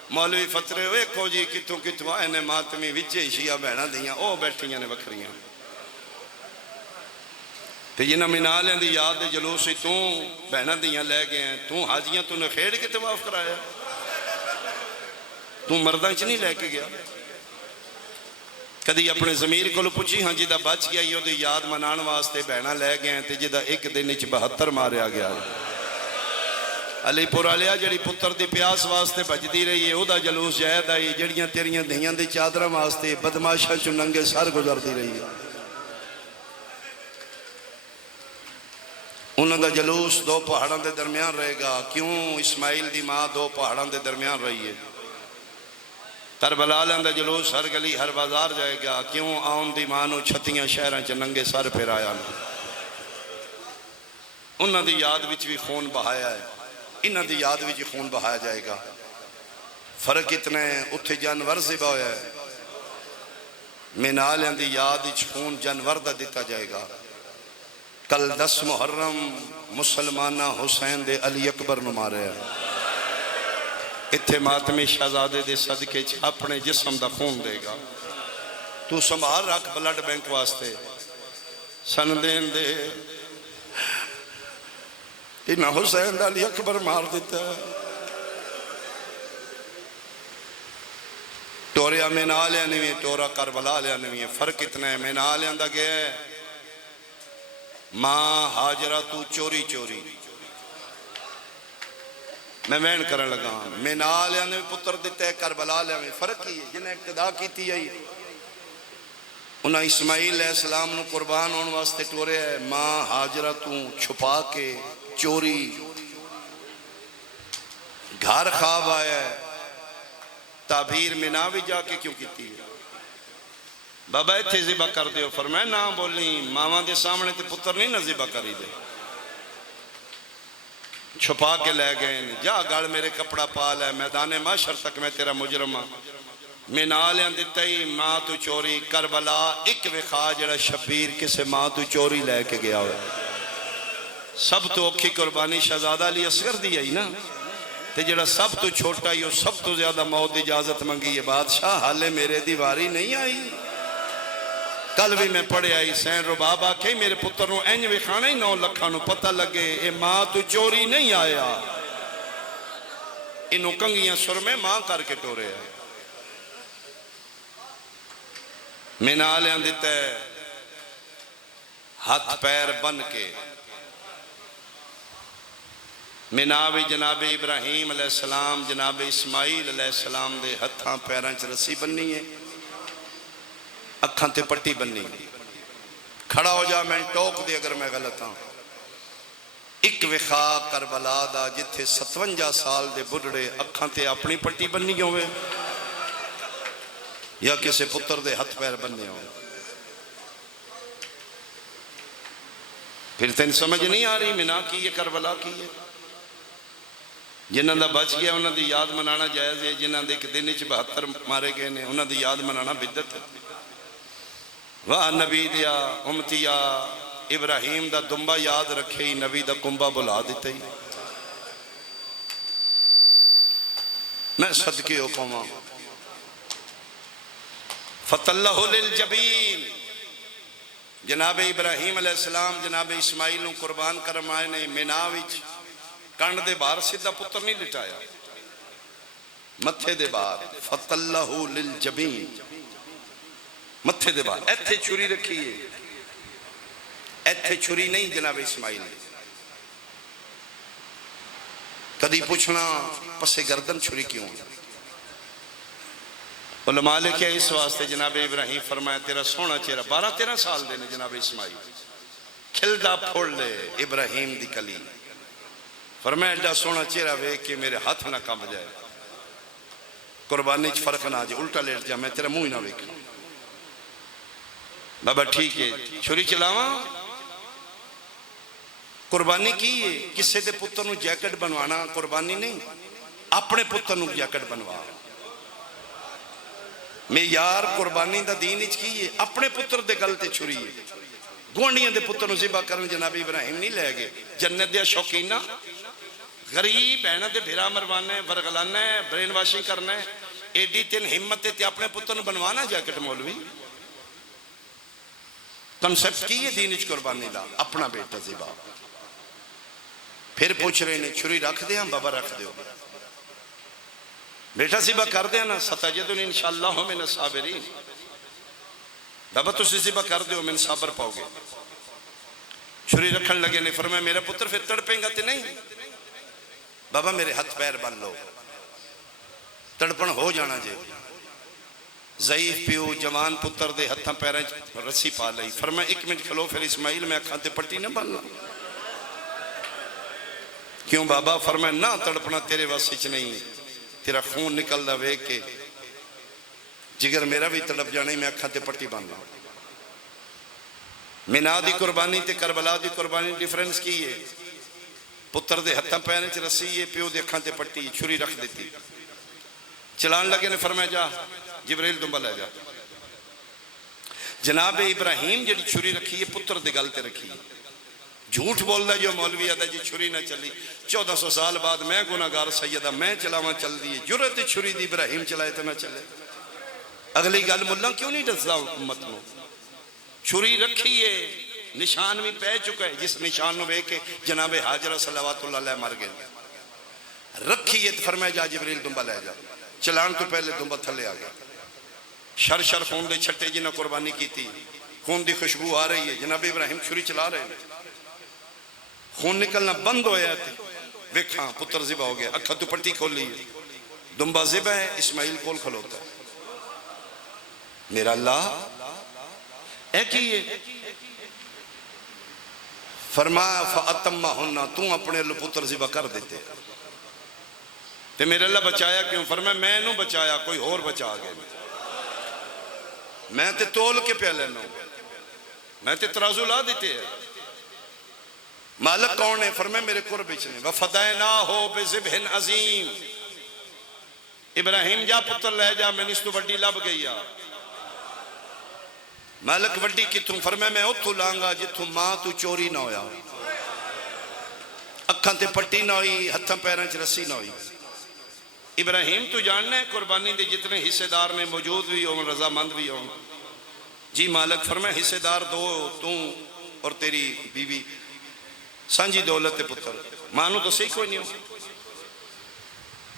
مولوی فترے ہوئے کھو جی کتوں کتوں آئے نے ماتمی وچے شیعہ بہنہ دیاں او بیٹھیاں نے بکھریاں کہ جنہ منالیں دی یاد جلوسی توں بہنہ دیاں لے گئے ہیں توں حاجیاں تو نے خیڑ کے تواف کرایا توں مردہ چنی لے کے گیا کدی اپنے ضمیر کو پوچھی ہاں جدہ بچ گیا یہ دی یاد منان واسطے بہنہ لے گئے ہیں تے جدہ ایک دن اچھ 72 ماریا گیا علی پور آلیا جڑی پتر دی پیاس واسطے بج دی رہی ہے او دا جلوس جہد آئی جڑیاں تیریاں دھیاں دی چادرہ واسطے بدماشاں چننگے سار گزر دی رہی ہے انہوں دا جلوس 2 پہاڑاں دے درمیان رہے گا کیوں اسماعیل دی ماں 2 پہاڑاں دے درمیان رہی ہے کربلا دا جلوس ہر گلی ہر بازار جائے گا کیوں آن دی مانو چھتیاں شہراں چننگے سار پھر آیا انہوں دی یاد وچ بھی خون بہایا ہے انہوں دی یاد وچ خون بہایا جائے گا فرق اتنا ہے اتھے جانور ذبح ہویا ہے مینالیاں دی یاد وچ خون جانور دا دیتا جائے گا کل 10 محرم مسلمانہ حسین دے علی اکبر نو مارے ہیں اتھے ماتمی شہزادے دے صدقے اپنے جسم دا خون دے گا تو سنبھال رکھ بلڈ بینک واسطے سندین دے انہا حسین دا علی اکبر مار دیتا ہے ٹوریا مینا لیا نہیں ہے ٹورا کربلا لیا نہیں ہے فرق اتنا ہے مینا لیا دا گیا ہے ماں حاجرہ تو چوری چوری میں وین کرنے لگا مینا لیا نے پتر دیتا ہے کربلا لیا میں فرق ہی ہے جنہیں اقتداء کی تھی ہے انہا اسماعیل علیہ السلام نو قربان ہون واسطے ٹورے ہے ماں حاجرہ تو چھپا کے چوری گھر خواب آیا ہے تعبیر میں نہ بھی جا کے کیوں کیتی ہے بابا اتھے ذبح کر دیو فرمائے نہ بولی ماما دے سامنے تے پتر نہیں نہ ذبح کری دے چھپا کے لے گئے جا گاڑ میرے کپڑا پال ہے میدان معاشر تک میں تیرا مجرمہ میں نالیاں دیتا ہی ماں تو چوری کربلا ایک وخا جڑا شبیر کسے ماں تو چوری لے کے گیا ہوئے سب تو اوکھی قربانی شہزادہ علی اصغر دی آئی نا تے جڑا سب تو چھوٹا ہی سب تو زیادہ موت اجازت منگی ہے بادشاہ حالے میرے دیواری نہیں آئی کل بھی میں پڑھے آئی سین رباب آکھے میرے پتر نو اینج وکھانا ہی 9 لکھاں نو پتہ لگے اے ماں تو چوری نہیں آیا انہوں کنگیاں سرمے ماں کر کے ٹورے ہیں مینا لیاں دیتا ہے ہاتھ پیر بن کے مناوی جناب ابراہیم علیہ السلام جناب اسماعیل علیہ السلام دے ہتھاں پیران چ رسی بننی ہے اکھاں تے پٹی بننی ہے کھڑا ہو جا میں ٹوک دے اگر میں غلط ہاں ایک وخا کربلا دا جتھے 57 سال دے بڑھڑے اکھاں تے اپنی پٹی بننی ہوئے یا کسے پتر دے ہتھ پیر بننے ہوئے پھر تین سمجھ نہیں آ رہی منا کی یہ کربلا کی ہے جنہ دا بچ گیا انہاں دی یاد منانا جائز ہے جنہ دے ایک دن 72 مارے گئے نے انہاں دی یاد منانا بدعت ہے واہ نبی دیا امتیا ابراہیم دا دنبا یاد رکھے ہی نبی دا کنبا بلا دیتے ہی میں صدقے ہو قوما فَتَلَّهُ لِلْجَبِينَ جناب ابراہیم علیہ السلام جناب اسماعیل نو قربان کرمائے نے مناوچ کانڈ دے بار سیدھا پتر نہیں لٹایا متھے دے بار فَتَلَّهُ لِلْجَبِينَ متھے دے بار ایتھے چھری رکھیے ایتھے چھری نہیں جناب اسماعیل نے کدی پوچھنا پسے گردن چھری کیوں علماء لکھے اس واسطے جناب ابراہیم فرمایا تیرا سونا چہرہ 12-13 سال دینے جناب اسماعیل کھلدا پھوڑ لے ابراہیم دی کلی فرمایا ایڈا سونا چہرہ وے کہ میرے ہاتھ نہ کام جائے قربانی چ فرق نہ جائے الٹا لیٹ جا میں تیرا منہ نہ ویکھاں بابا ٹھیک ہے چھری چلاواں قربانی کی ہے کسے دے پتر نو جیکٹ بنوانا قربانی نہیں اپنے پتر نو جیکٹ بنوا میں یار قربانی دا دین اچ کی ہے اپنے پتر دے گلتے چھری ہے گونڈیاں دے پتر نو ذبح کرن جناب ابراہیم نہیں لے گئے جنت دیا شوقینہ غریب ہے نا دے بھیرا مروانا ہے ورغلانا ہے برین واشنگ کرنا ہے ایڈی تین ہمت تے اپنے پتر نو بنوانا جیکٹ مولوی کنسپٹ کی ہے دین اچ قربانی دا اپنا بیٹا ذبح پھر پوچھ رہے نے چھری رکھ دے ہم بابا رکھ دیو بیٹا ذبح کر دے نا ستجدن انشاءاللہ من الصابرین بابا تو ذبح کر دیو من صابر پاؤ گے چھری رکھن لگے نے فرمایا میرا پتر پھر تڑپیں گا تے نہیں بابا میرے ہاتھ پیر بن لو تڑپن ہو جانا جے ضعیف پیو جوان پتر دے ہتھاں پیراں رسی پا لئی فرمایا 1 منٹ کھلو پھر اسماعیل میں اکھاں تے پٹی نہ بننا کیوں بابا فرمایا نہ تڑپنا تیرے واسچ نہیں تیرا خون نکل دا وے کے جگر میرا بھی تڑپ جانے میں اکھاں تے پٹی بننا مینا دی قربانی تے کربلا دی قربانی ڈیفرنس کی ہے پتر دے ہتھاں پیراں چ رسی ہے پیو دے اکھاں تے پٹی چھری رکھ دیتی چلان لگے نے فرمایا جا جبریل دنبا لے جا جناب ابراہیم جڑی چھری رکھی ہے پتر دے گل تے رکھی ہے جھوٹ بول دا جو مولوی آدھا جی چھری نہ چلی 1400 سال بعد میں گناہگار سیدہ میں چلاواں چل دیئے جرت چھری دی ابراہیم چلائے تو نہ چلے اگلی گل ملہ کیوں نہیں دسدا امت نو چھری رکھی ہے نشان بھی پہ چکا ہے جس نشان نو بے کے جناب حاجرہ صلوات اللہ علیہ مر گئے رکھی ہے فرمایا جا جبریل دنبا لے جا چلان تو پہلے دنبا تھلے آ گیا شر شر خون دے چھٹے جنہ قربانی کی تھی خون دی خوشبو آ رہی ہے جناب ابراہیم چھری چلا رہے ہیں خون نکلنا بند ہویا تھے ویکھاں پتر ذبح ہو گیا اکھا تو پٹی کھول لی دنبا ذبح ہے اسماعیل کول کھلوتا ہے میرا اللہ اے کیے فرمایا فَأَتَمَّهُنَّ تُم اپنے اللہ پتر ذبح کر دیتے تے میرے اللہ بچایا کیوں فرمایا میں نو بچایا کوئی اور بچا گئے میں تے تول کے پہ لینا میں تے ترازو لا دیتے ہیں مالک کون ہے فرمایا میرے قرب بچنے وَفَدَيْنَاهُ بِذِبْحٍ عَظِيمٍ ابراہیم جا پتر لے جا میں نس تو وڈی لب گئی مالک وڈی کی تم فرمایا میں اتھو لانگا جتھو ماں تو چوری نہ ہویا اکھاں تے پٹی نہ ہوئی ہتھاں پیراں چ رسی نہ ہوئی ابراہیم تو جاننا ہے قربانی دے جتنے حصے دار نے موجود بھی ہوں رضا مند بھی ہوں جی مالک فرمایا حصے دار دو تو اور تیری بیوی سانجی دولت پتر مانو تو صحیح کوئی نہیں ہو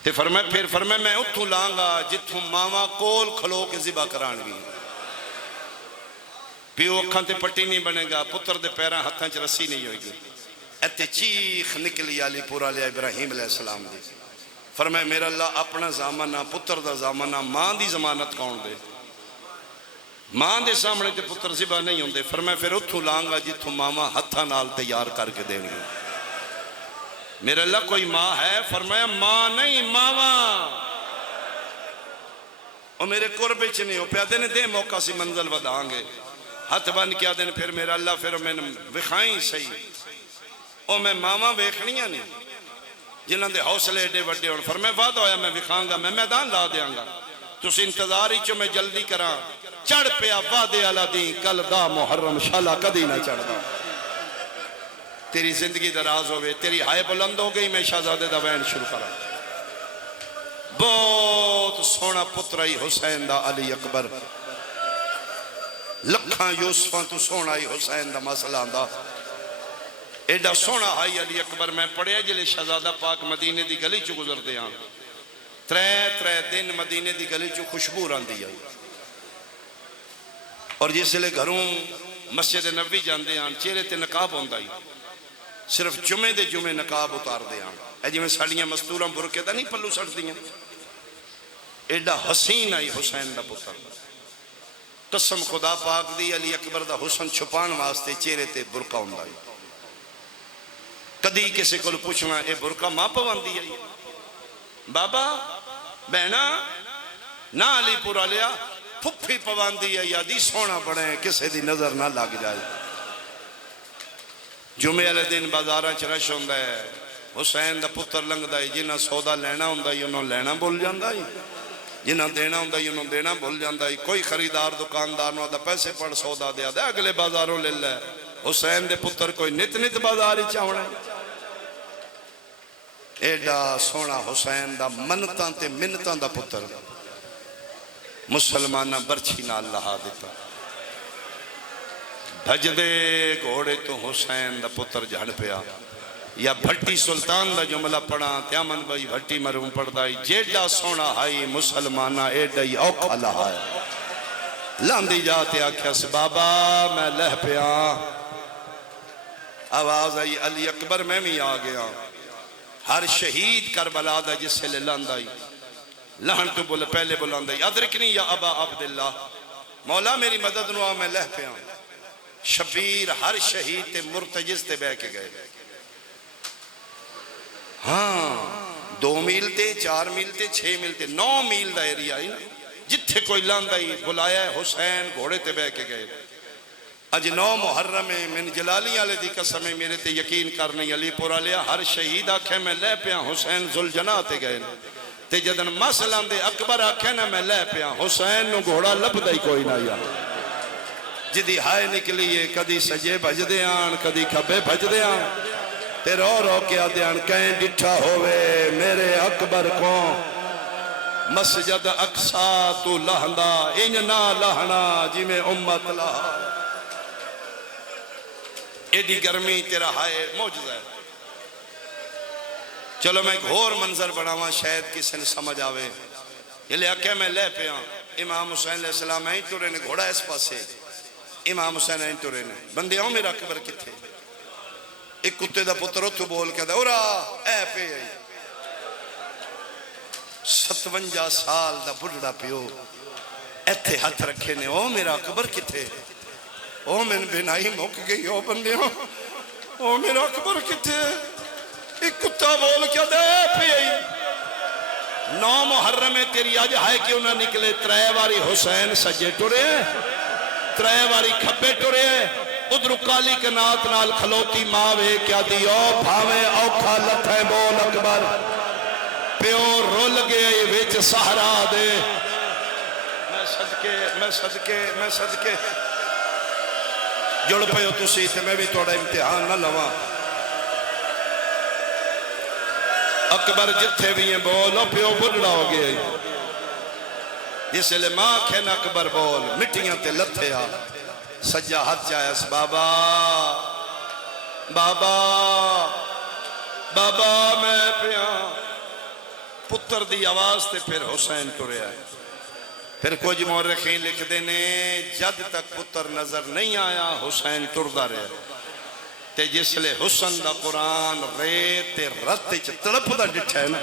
تے فرمایا پھر فرمایا میں اتھوں لانگا جتھوں ماما کول کھلو کے ذبح کران گی پیو اکھاں تے پٹی نہیں بنے گا پتر دے پیراں ہتھاں چ رسی نہیں ہوئے گی ایتے چیخ نکلی علی پورا لیا ابراہیم علیہ السلام دی فرمایا میرا اللہ اپنا زامنہ پتر دا زامنہ ماں دی ضمانت کون دے ماں دے سامنے تے پتر ذبح نہیں ہوندے فرمایا پھر اتھوں لانگا جتھوں ماما ہتھاں نال تیار کر کے دیں گے میرا اللہ کوئی ماں ہے فرمایا ماں نہیں ماما اور میرے قربے چ نہیں ہو پیا دن دے موقع سی منزل ودائیں گے ہاتھ بن کیا دن پھر میرا اللہ پھر میں وکھائیں صحیح او میں ماما ویکھنیاں نہیں جنہاں دے حوصلے ایڈے وڈے ہون فرمایا وعدہ ہویا میں وکھاؤں گا میں میدان لا دیاں گا تس انتظار ہی چو میں جلدی کراں چڑھ پیا وعدے والا دی کل دا محرم شالا کدی نہ چڑھ دا تیری زندگی دراز ہوئے تیری ہائے بلند ہو گئی میں شہزادے دا وین شروع کرا بہت سونا پترائی حسین دا علی اکبر لکھاں یوسفاں تو سونا ہی حسین دا مسئلہ دا ایڈا سونا ہائی علی اکبر میں پڑھیا جلے شہزادہ پاک مدینے دی گلی چو گزر دے آن ترے دن مدینے دی گلی چو خوشبو ران دیا اور جس لے گھروں مسجد نبی جان دے آن چہرے تے نقاب ہوندہ ہی صرف جمعے دے جمعے نقاب اتار دے آن اے جی میں ساڑیاں مستوراں برکے دا نہیں پلو سڑ دیاں ایڈا حسین آئی حسین دا پتر قسم خدا پاک دی علی اکبر دا حسن چھپان واسطے چہرے تے برکہ ہوندہ ہی کدی کسی کو پوچھنا اے برکہ ماں پوان دی آئی بابا بہنا نا علی پورا لیا پھپھی پوان دی آئی دی سونا پڑے کسی دی نظر نہ لگ جائے جمعے علیہ دن بازاراں چرش ہوندہ ہے حسین دا پتر لنگ دا ہے جنہاں سودا لینا ہوندہ ہے انہوں لینا بھول جاندہ ہے جنہاں دینا ہوندہ ہے انہوں دینا بھول جاندہ ہے کوئی خریدار دکاندار نو دا پیسے پڑ سودا دیا دے اگلے بازاروں لے لے حسین دے پتر کوئی نت بازاری چاہونا ہے ایڈا سونا حسین دا منتاں تے منتاں دا پتر مسلمانہ برچھی نہ اللہ دیتا بھج دے گھوڑے تو حسین دا پتر جھڑ پیا یا بھٹی سلطان دا جملہ پڑھا تیامن بھائی بھٹی مرہم پڑھ دائی جیڈا سونا ہائی مسلمانہ ایڈا ہی اوکھا لہا ہے لاندی جاتے آکھیا سے بابا میں لہ پیا آواز آئی علی اکبر میں بھی آگیا ہر شہید کربلا دا جس سے لاندائی لہن تو بولے پہلے بلاندائی ادرکنی یا ابا عبداللہ مولا میری مدد نوا میں لہ پیا شبیر ہر شہید تے مرتجز تے بے کے گئے ہاں 2 میل تے 4 میل تے 6 میل تے 9 میل دا ایریا ہی نا جتھے کوئی لاندائی بلایا ہے حسین گھوڑے تے بے کے گئے اج 9 محرم من جلالی آلے دی قسمیں میرے تے یقین کرنی علی پورا لیا ہر شہید آکھے میں لے پیا حسین ذوالجناح تے گئے تے جدن مسلم دے اکبر آکھے نا میں لے پیا حسین نو گھوڑا لب دائی کوئی نہ یا جدی ہائے نکلیے کدی سجے بھج دے آن کدی کھبے بھج دے آن تے رو رو کیا دے آن کہیں ڈٹھا ہوئے میرے اکبر کو مسجد اقصا تو لہندا انج نہ لہنا جی میں امت لہا ایڈی گرمی تیرا ہائے موجزہ ہے چلو میں ایک اور منظر بناواں شاید کسی نے سمجھ آوے یہ لے آکے میں لے پیا امام حسین علیہ السلام ہیں تو رہنے گھوڑا اس پاسے امام حسین ہیں تو رہنے بندے آؤں میرا اکبر کتھے ایک کتے دا پتر تو بول کے دا اورا اے پہ آئی 57 سال دا بڑھڑا پیو ایتھے ہاتھ رکھے نے او میرا اکبر کتھے او میں بنائی موک گئی او بندے او میرا اکبر کتھے ایک کتا بول کیا دے پہ آئی 9 محرم تیری آج ہائے کیوں نہ نکلے 3 واری حسین سجے ٹورے 3 واری کھپے ٹورے ادھر کالی کے نات نال کھلوتی ماوے کیا دیو بھاوے اوکھا لتھے بول اکبر پیو رول گئے ویچ سہرا دے میں صدقے جڑ پیو تسی تے میں بھی توڑا امتحان نہ لواں اکبر جتھے بھی ہیں بولو پیو بڑھڑا ہو گئے جس لئے ماں کھین اکبر بول مٹیاں تے لتھے آ سجا ہاتھ چاہے اس بابا بابا بابا میں پیاں پتر دی آواز تے پھر حسین ٹریا ہے۔ پھر کچھ مورخین لکھ دینے جد تک پتر نظر نہیں آیا حسین ٹردا رہا تے جس لے حسن دا قرآن ریت رت تڑپ دا ڈٹھا ہے نا،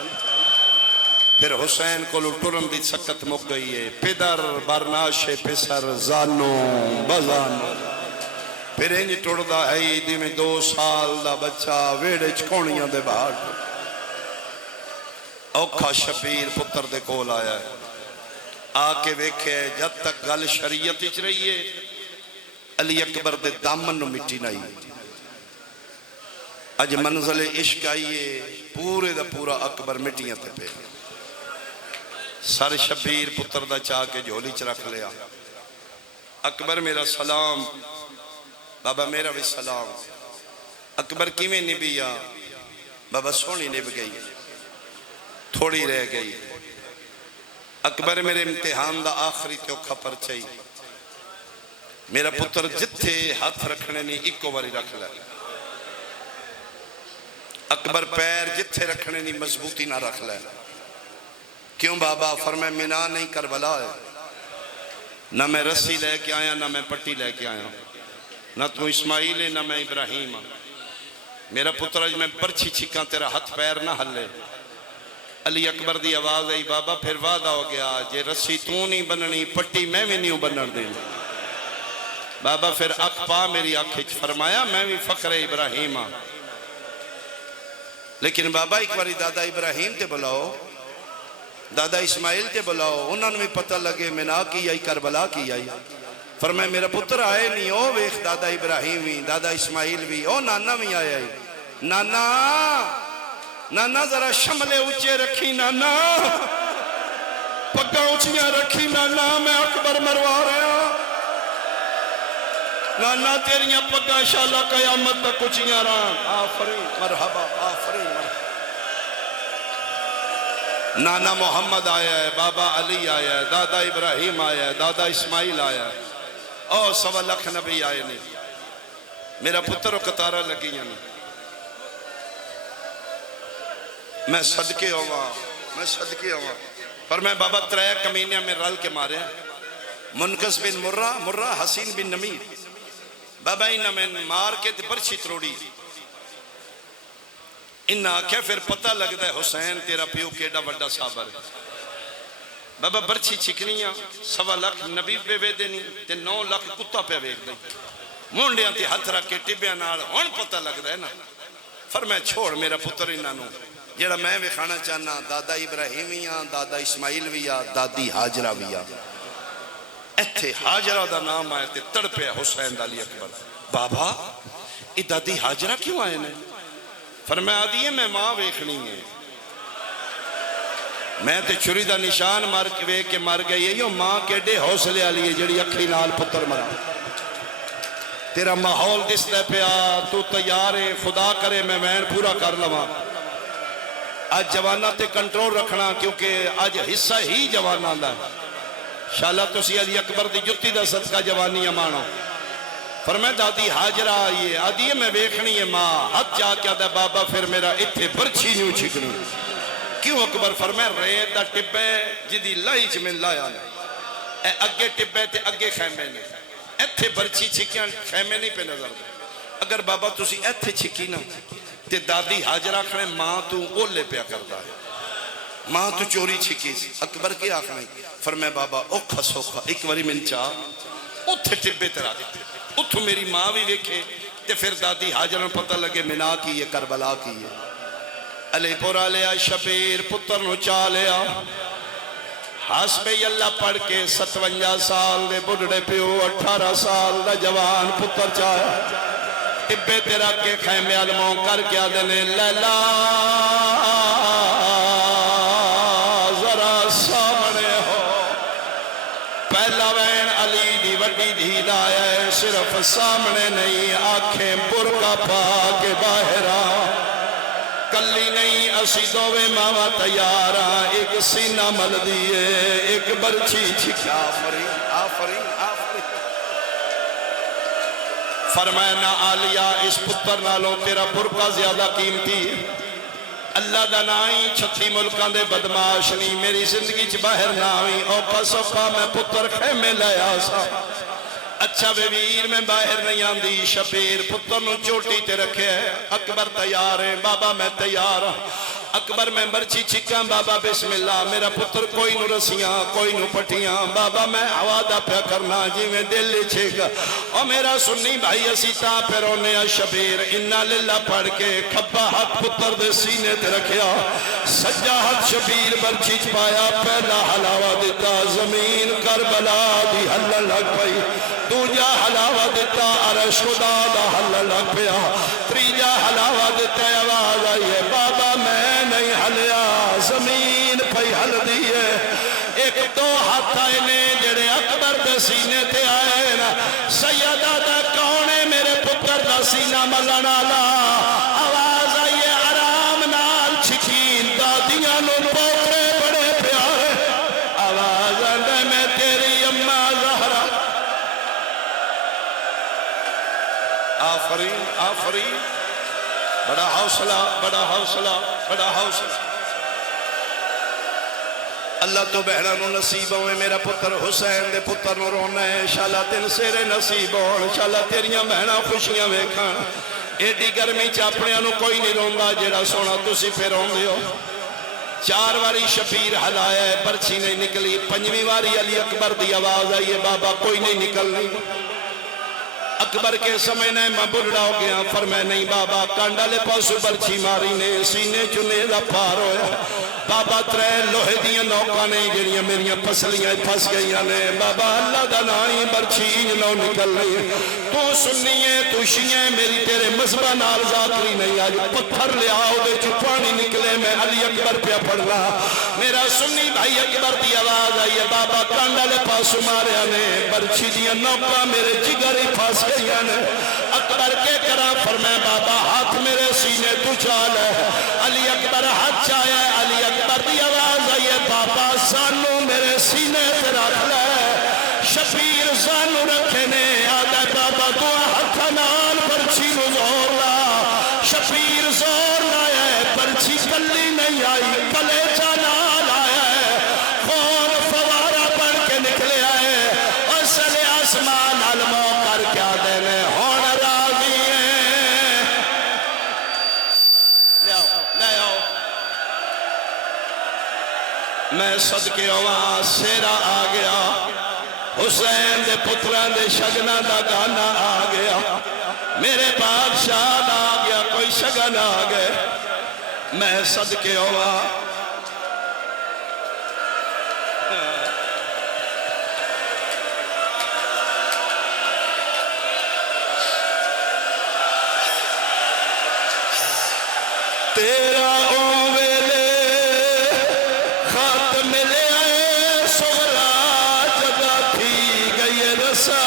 پھر حسین کو ٹرن دی سکت مک گئی ہے۔ پدر برناش پسر زانو بزانو، پھر انج ٹردا ہے دی میں 2 سال دا بچہ ویڑے چکونیاں دے باہر اوکھا شبیر پتر دے کول آیا ہے۔ آ کے ویکھے جد تک گل شریعت اچ رہی ہے علی اکبر دے دامن نو مٹی نہ آئی۔ اج منزل عشق آئیے پورے دا پورا اکبر مٹیاں تے پہ سر شبیر پتر دا چاہ کے جھولی چ رکھ لیا۔ اکبر میرا سلام، بابا میرا بھی سلام۔ اکبر کیویں نبھیا؟ بابا سونی نبھ گئی، تھوڑی رہ گئی۔ اکبر میرے امتحان دا آخری تے اوکھا پرچائی، میرا پتر جتھے ہاتھ رکھنے نہیں ایکو باری رکھ لے۔ اکبر پیر جتھے رکھنے نہیں مضبوطی نہ رکھ لے۔ کیوں بابا؟ فرمائے مینا نہیں کربلا ہے، نہ میں رسی لے کے آیا نہ میں پٹی لے کے آیا، نہ تو اسماعیل ہے نہ میں ابراہیم ہوں۔ میرا پتر اج میں برچھی چھکاں تیرا ہاتھ پیر نہ ہلے۔ علی اکبر دی آواز آئی، بابا پھر وعدہ ہو گیا جے رسی تو نہیں بننی پٹی میں بھی نہیں بنن دیں۔ بابا پھر اک پا میری آنکھ، فرمایا میں بھی فخر ابراہیم ہوں۔ لیکن بابا ایک باری دادا ابراہیم تے بلاؤ، دادا اسماعیل تے بلاؤ، انہوں نے بھی پتہ لگے مینا کی آئی کربلا کی آئی۔ فرمایا میرا پتر آئے نہیں، او ویخ دادا ابراہیم بھی دادا اسماعیل بھی، او نانا بھی آیا ہے۔ نانا نانا ذرا شملے اونچے رکھی، نانا پگاں اونچیاں رکھی، نانا میں اکبر مروا رہا، نانا تیریاں پگاں انشاءاللہ قیامت تک اونچیاں رہاں۔ آفرین مرحبا آفرین مرحبا۔ نانا محمد آیا ہے، بابا علی آیا ہے، دادا ابراہیم آیا ہے، دادا اسماعیل آیا ہے، اور 1.25 لاکھ نبی آئے نہیں۔ میرا پتر و قطارہ لگی یعنی میں صدقے ہوا، میں صدقے ہوا۔ پر میں بابا 3 کمینیاں میں رل کے مارے ہیں، منقذ بن مرہ حسین بن نمیر۔ بابا انہاں میں مار کے برچھی تروڑی، انہاں آکھیا پھر پتہ لگتا ہے حسین تیرا پیو کیڑا وڈا صابر ہے۔ بابا برچھی چھکنیاں 1.25 لاکھ نبی پہ وے دینی تے 9 لاکھ کتا پہ ویک دیں، مونڈیاں تے ہاتھ رکھ کے ٹبیاں نال ہون پتہ لگتا ہے نا۔ فرمایا چھوڑ میرا پتر انہاں نو، جیڑا میں بھی کھانا چاہنا دادا ابراہیمیاں، دادا اسماعیل ویا، دادی حاجرہ ویا۔ ایتھے حاجرہ دا نام آئے تے تڑپے حسین علی اکبر۔ بابا یہ دادی حاجرہ کیوں آئے نے؟ فرمایا دیئے میں ماں ویکھنی ہے، میں تے چھری دا نشان مار کے ویک کے مر گئی ہے، یہ ماں کے ڈے حوصلے آلی ہے جڑی اکھی نال پتر مرا۔ تیرا ماحول دس دے پیا، تو تیار ہے، خدا کرے میں وین پورا کر لواں۔ آج جوانہ تے کنٹرول رکھنا کیونکہ آج حصہ ہی جوانہ دا ہے۔ انشاءاللہ تسی علی اکبر دی جتی دا صدقہ جوانی امانو۔ فرمایا دادی حاجرہ آئیے، آدھی میں ویکھنی ہے ماں، ہاتھ جا کے آدھا بابا پھر میرا اتھے برچھی نیوں چھکنی۔ کیوں اکبر؟ فرمایا ریت دا ٹبے جدی لائچ میں لایا نے، اے اگے ٹبے تے اگے خیمے نے، ایتھے برچھی چھکیاں خیمے نہیں پہ نظر دے۔ اگر بابا تسی ایتھے چھکی نا تے دادی حاجرہ کھنے ماں تو اولے پیا کرتا ہے، ماں تو چوری چھکی سی۔ اکبر کی آخنے فرمایا بابا اوکھا سوکھا ایک واری من چاہ اتھے ٹبے تیرا دیتے، اتھو میری ماں بھی ویکھے تے پھر دادی حاجرہ پتہ لگے منا کی ہے کربلا کی ہے۔ علی پورا لیا شبیر پتر نو چاہ لیا، حسب اللہ پڑھ کے 57 سال دے بڑھڑے پیو 18 سال دا جوان پتر چاہیا۔ ٹبے تیرا کے خیمے علموں کر کیا دینے لیلا ذرا سامنے ہو، پہلا وین علی دی وڈی دھی لایا ہے، صرف سامنے نہیں آنکھیں برکا پا کے باہر آ، کلی نہیں اسی دووے ماما تیارا، ایک سینہ مل دیئے ایک برچی چھکا۔ آفرین آفرین آفرین۔ فرمایا نہ آلیا اس پتر نالوں تیرا برکا زیادہ قیمتی ہے، اللہ دا نائی 36 ملکاں دے بدماش نہیں میری زندگی چ باہر نہ آئی اوپا سوپا میں پتر خیمے لیا سا اچھا بے ویر میں باہر نہیں آندی شبیر پتر نو چوٹی تے رکھے اکبر تیار ہے بابا میں تیار ہوں اکبر میں مرچی چکاں بابا بسم اللہ میرا پتر کوئی نو رسیاں کوئی نو پٹیاں بابا میں عوادہ پہ کرنا جی میں دل لے چھے گا اور میرا سنی بھائی اسیتا پہ رونے شبیر انہا للہ پڑھ کے کھبا حق پتر دے سینے تے رکھیا سجا حق شبیر مرچی چپایا پہلا حلاوہ دیتا زمین کربلا دی حل لگ پئی دوجا حلاوہ دیتا عرش خدا دا حل لگ پیا تریجا حلاوہ دیتا آواز آئیے بابا میں نہیں حلیا زمین پہ حل دیئے ایک دو ہاتھ آئے نے جڑے اکبر دے سینے تے آئے نا سیدہ دا کونے میرے پتر دا سینہ ملنا لا آواز آئیے آرام نال چھکین دادیاں نو پوکرے بڑے پیارے آواز آئے میں تیری اممہ زہرہ آفرین آفرین بڑا حوصلہ بڑا حوصلہ بڑا حوصلہ اللہ تو بہنہ نو نصیب ہوئے میرا پتر حسین دے پتر نو رونا ہے انشاءاللہ تین سیرے نصیب ہو انشاءاللہ تیریاں بہنہ خوشیاں ویکھاں ایڈی گرمی چاپڑیاں نو کوئی نہیں روندا جیڑا سونا تسی پھر رون دیو 4 واری شبیر حلایا ہے پرچی نہیں نکلی 5ویں واری علی اکبر دی آواز آئی ہے بابا کوئی نہیں نکلنی اکبر کے سمجھنے میں بڑھڑا ہو گیا فرمائے نہیں بابا کانڈالے پاسو برچی ماری نے سینے چنے دا پار ہویا بابا ترے لوہے دیاں نوکا نے جنیاں میریاں پسلیاں پھس گئیاں نے بابا اللہ دا نائی برچی نو نکل رہی تو سنیے تو شیئے میری تیرے مذبہ نال ذاکری نہیں آج پتھر لے آؤ دے چپانی نکلے میں علی اکبر پہ پڑھ رہا میرا سنی بھائی اکبر دی آواز آئی ہے بابا کانڈالے پاسو ماریا نے برچی دیاں نوکا میرے جگری پھس گئیاں نے اکبر کے کرا فرمائے بابا ہاتھ میرے سینے تو چال ہے علی اکبر ہاتھ چاہے علی اکبر دی آواز آئیے بابا سانو میرے سینے سے رکھ لے شبیر سانو رکھے نے آدھے بابا دعا ہاتھ نال پرچی نو زور لا شبیر زور لائے پرچی کلی نہیں آئی کلے چانال آئے خون فوارہ بڑھ کے نکلے آئے اور سلے آسمان علموں کر کیا دینے ہون راضی ہیں لے آؤ میں صدقے وہاں سیرہ آ گیا حسین دے پتران دے شگنہ دا گانا آ گیا میرے بادشاہ آ گیا کوئی شگن آ گئے میں صدقے وہاں تیرا اویلے خاتم لے آئے سغرا جگہ تھی گئی رسا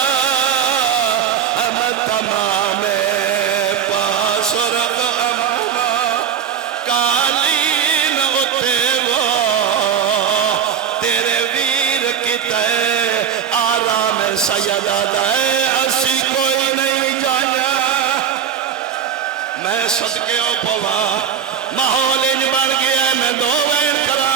احمد تمام پاس رغ امامہ کالین اتے وہ تیرے ویر کی تے آرام سیدہ دائے اسی کوئی نہیں جانا میں صدقے او پوا ماحول انج بن گیا ہے میں دو وین کرا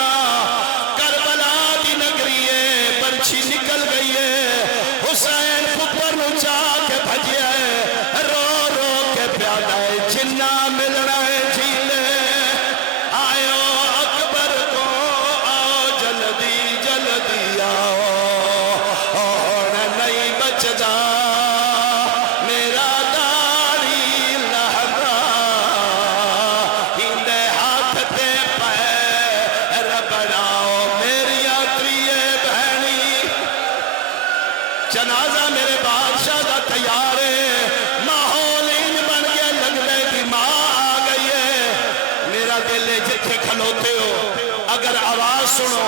کربلا دی نگری ہے پرچی نکل گئی ہے حسین پتر نو چاہ کے بھجیا ہے رو رو کے پیادہ ہے جنہ ملنا ہے جیلے آئیو اکبر کو آؤ جلدی جلدی آؤ اور نہیں بچدا میرا داڑھی لہدا ہندے ہاتھ تے پیر بڑھاؤ میری آتریے بہنی جنازہ میرے بادشاہ دا تیار ہے ماحول انج بن گیا لگ لے کہ ماں آ گئی ہے میرا دل جتھے کھلوتے ہو اگر آواز سنو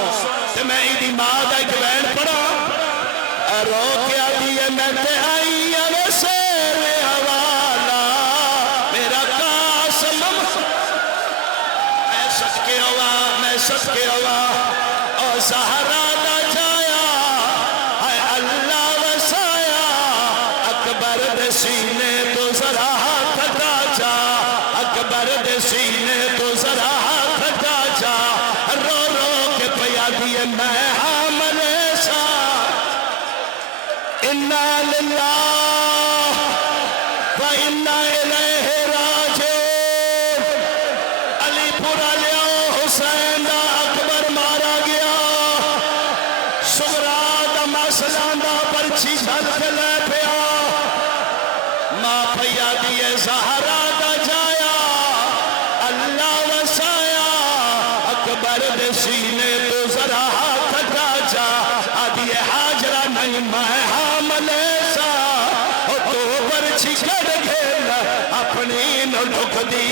تو میں ایدی ماں دا ایک بین پڑھا رو کے آدھی ہے میں تے آئی ہے سیر حوالہ میرا قاسم میں صدقے ہوا میں صدقے ہوا اور سہرہ دا جایا ہے اللہ وسایا اکبر دے سینے تو ذرا ہاتھ دا جا اکبر دے سینے تو ذرا ہاتھ میں حامل سا انا للہ و انا الیہ راجعون۔ علی پورا لیا حسین دا اکبر مارا گیا، سغرا دا مسئلہ دا پرچی جھل کے لے پیا، ماں پھیا دیئے زہرا دا جایا، اللہ وسایا اکبر دے سینے تو ذرا کٹا جا، آدھیے حاجرہ نہیں میں حامل سا، تو پرچی کر گھیلا اپنی نو ڈھک دی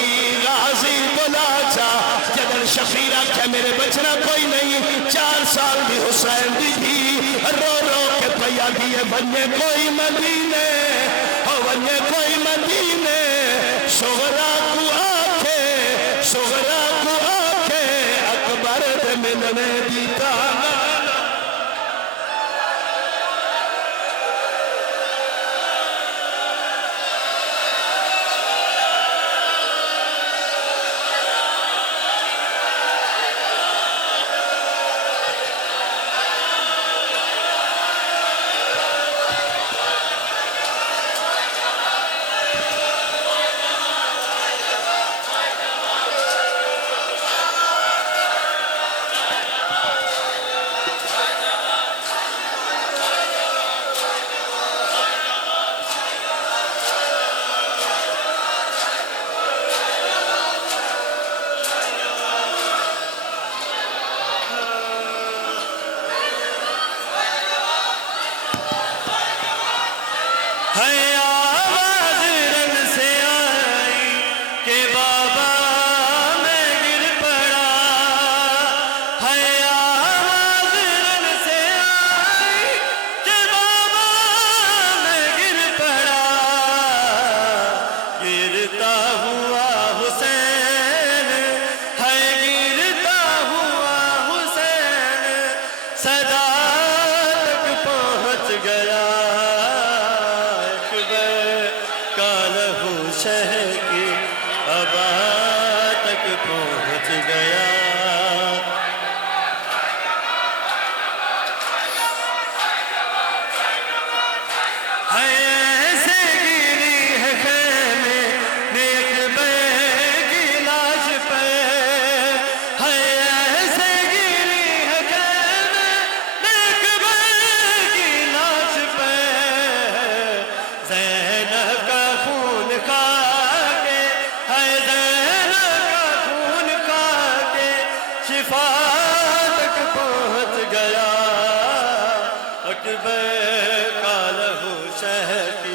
غازی بلا جا، جدر شفیرہ کہ میرے بچنا کوئی نہیں، 4 سال بھی حسین دی تھی، رو رو کے پیا دیئے بننے کوئی مدینے، بننے کوئی مدینے، سغرا کو آکے، سغرا کو آکے اکبر دے ملنے دیتا۔ اکبر کا لہو شہ کی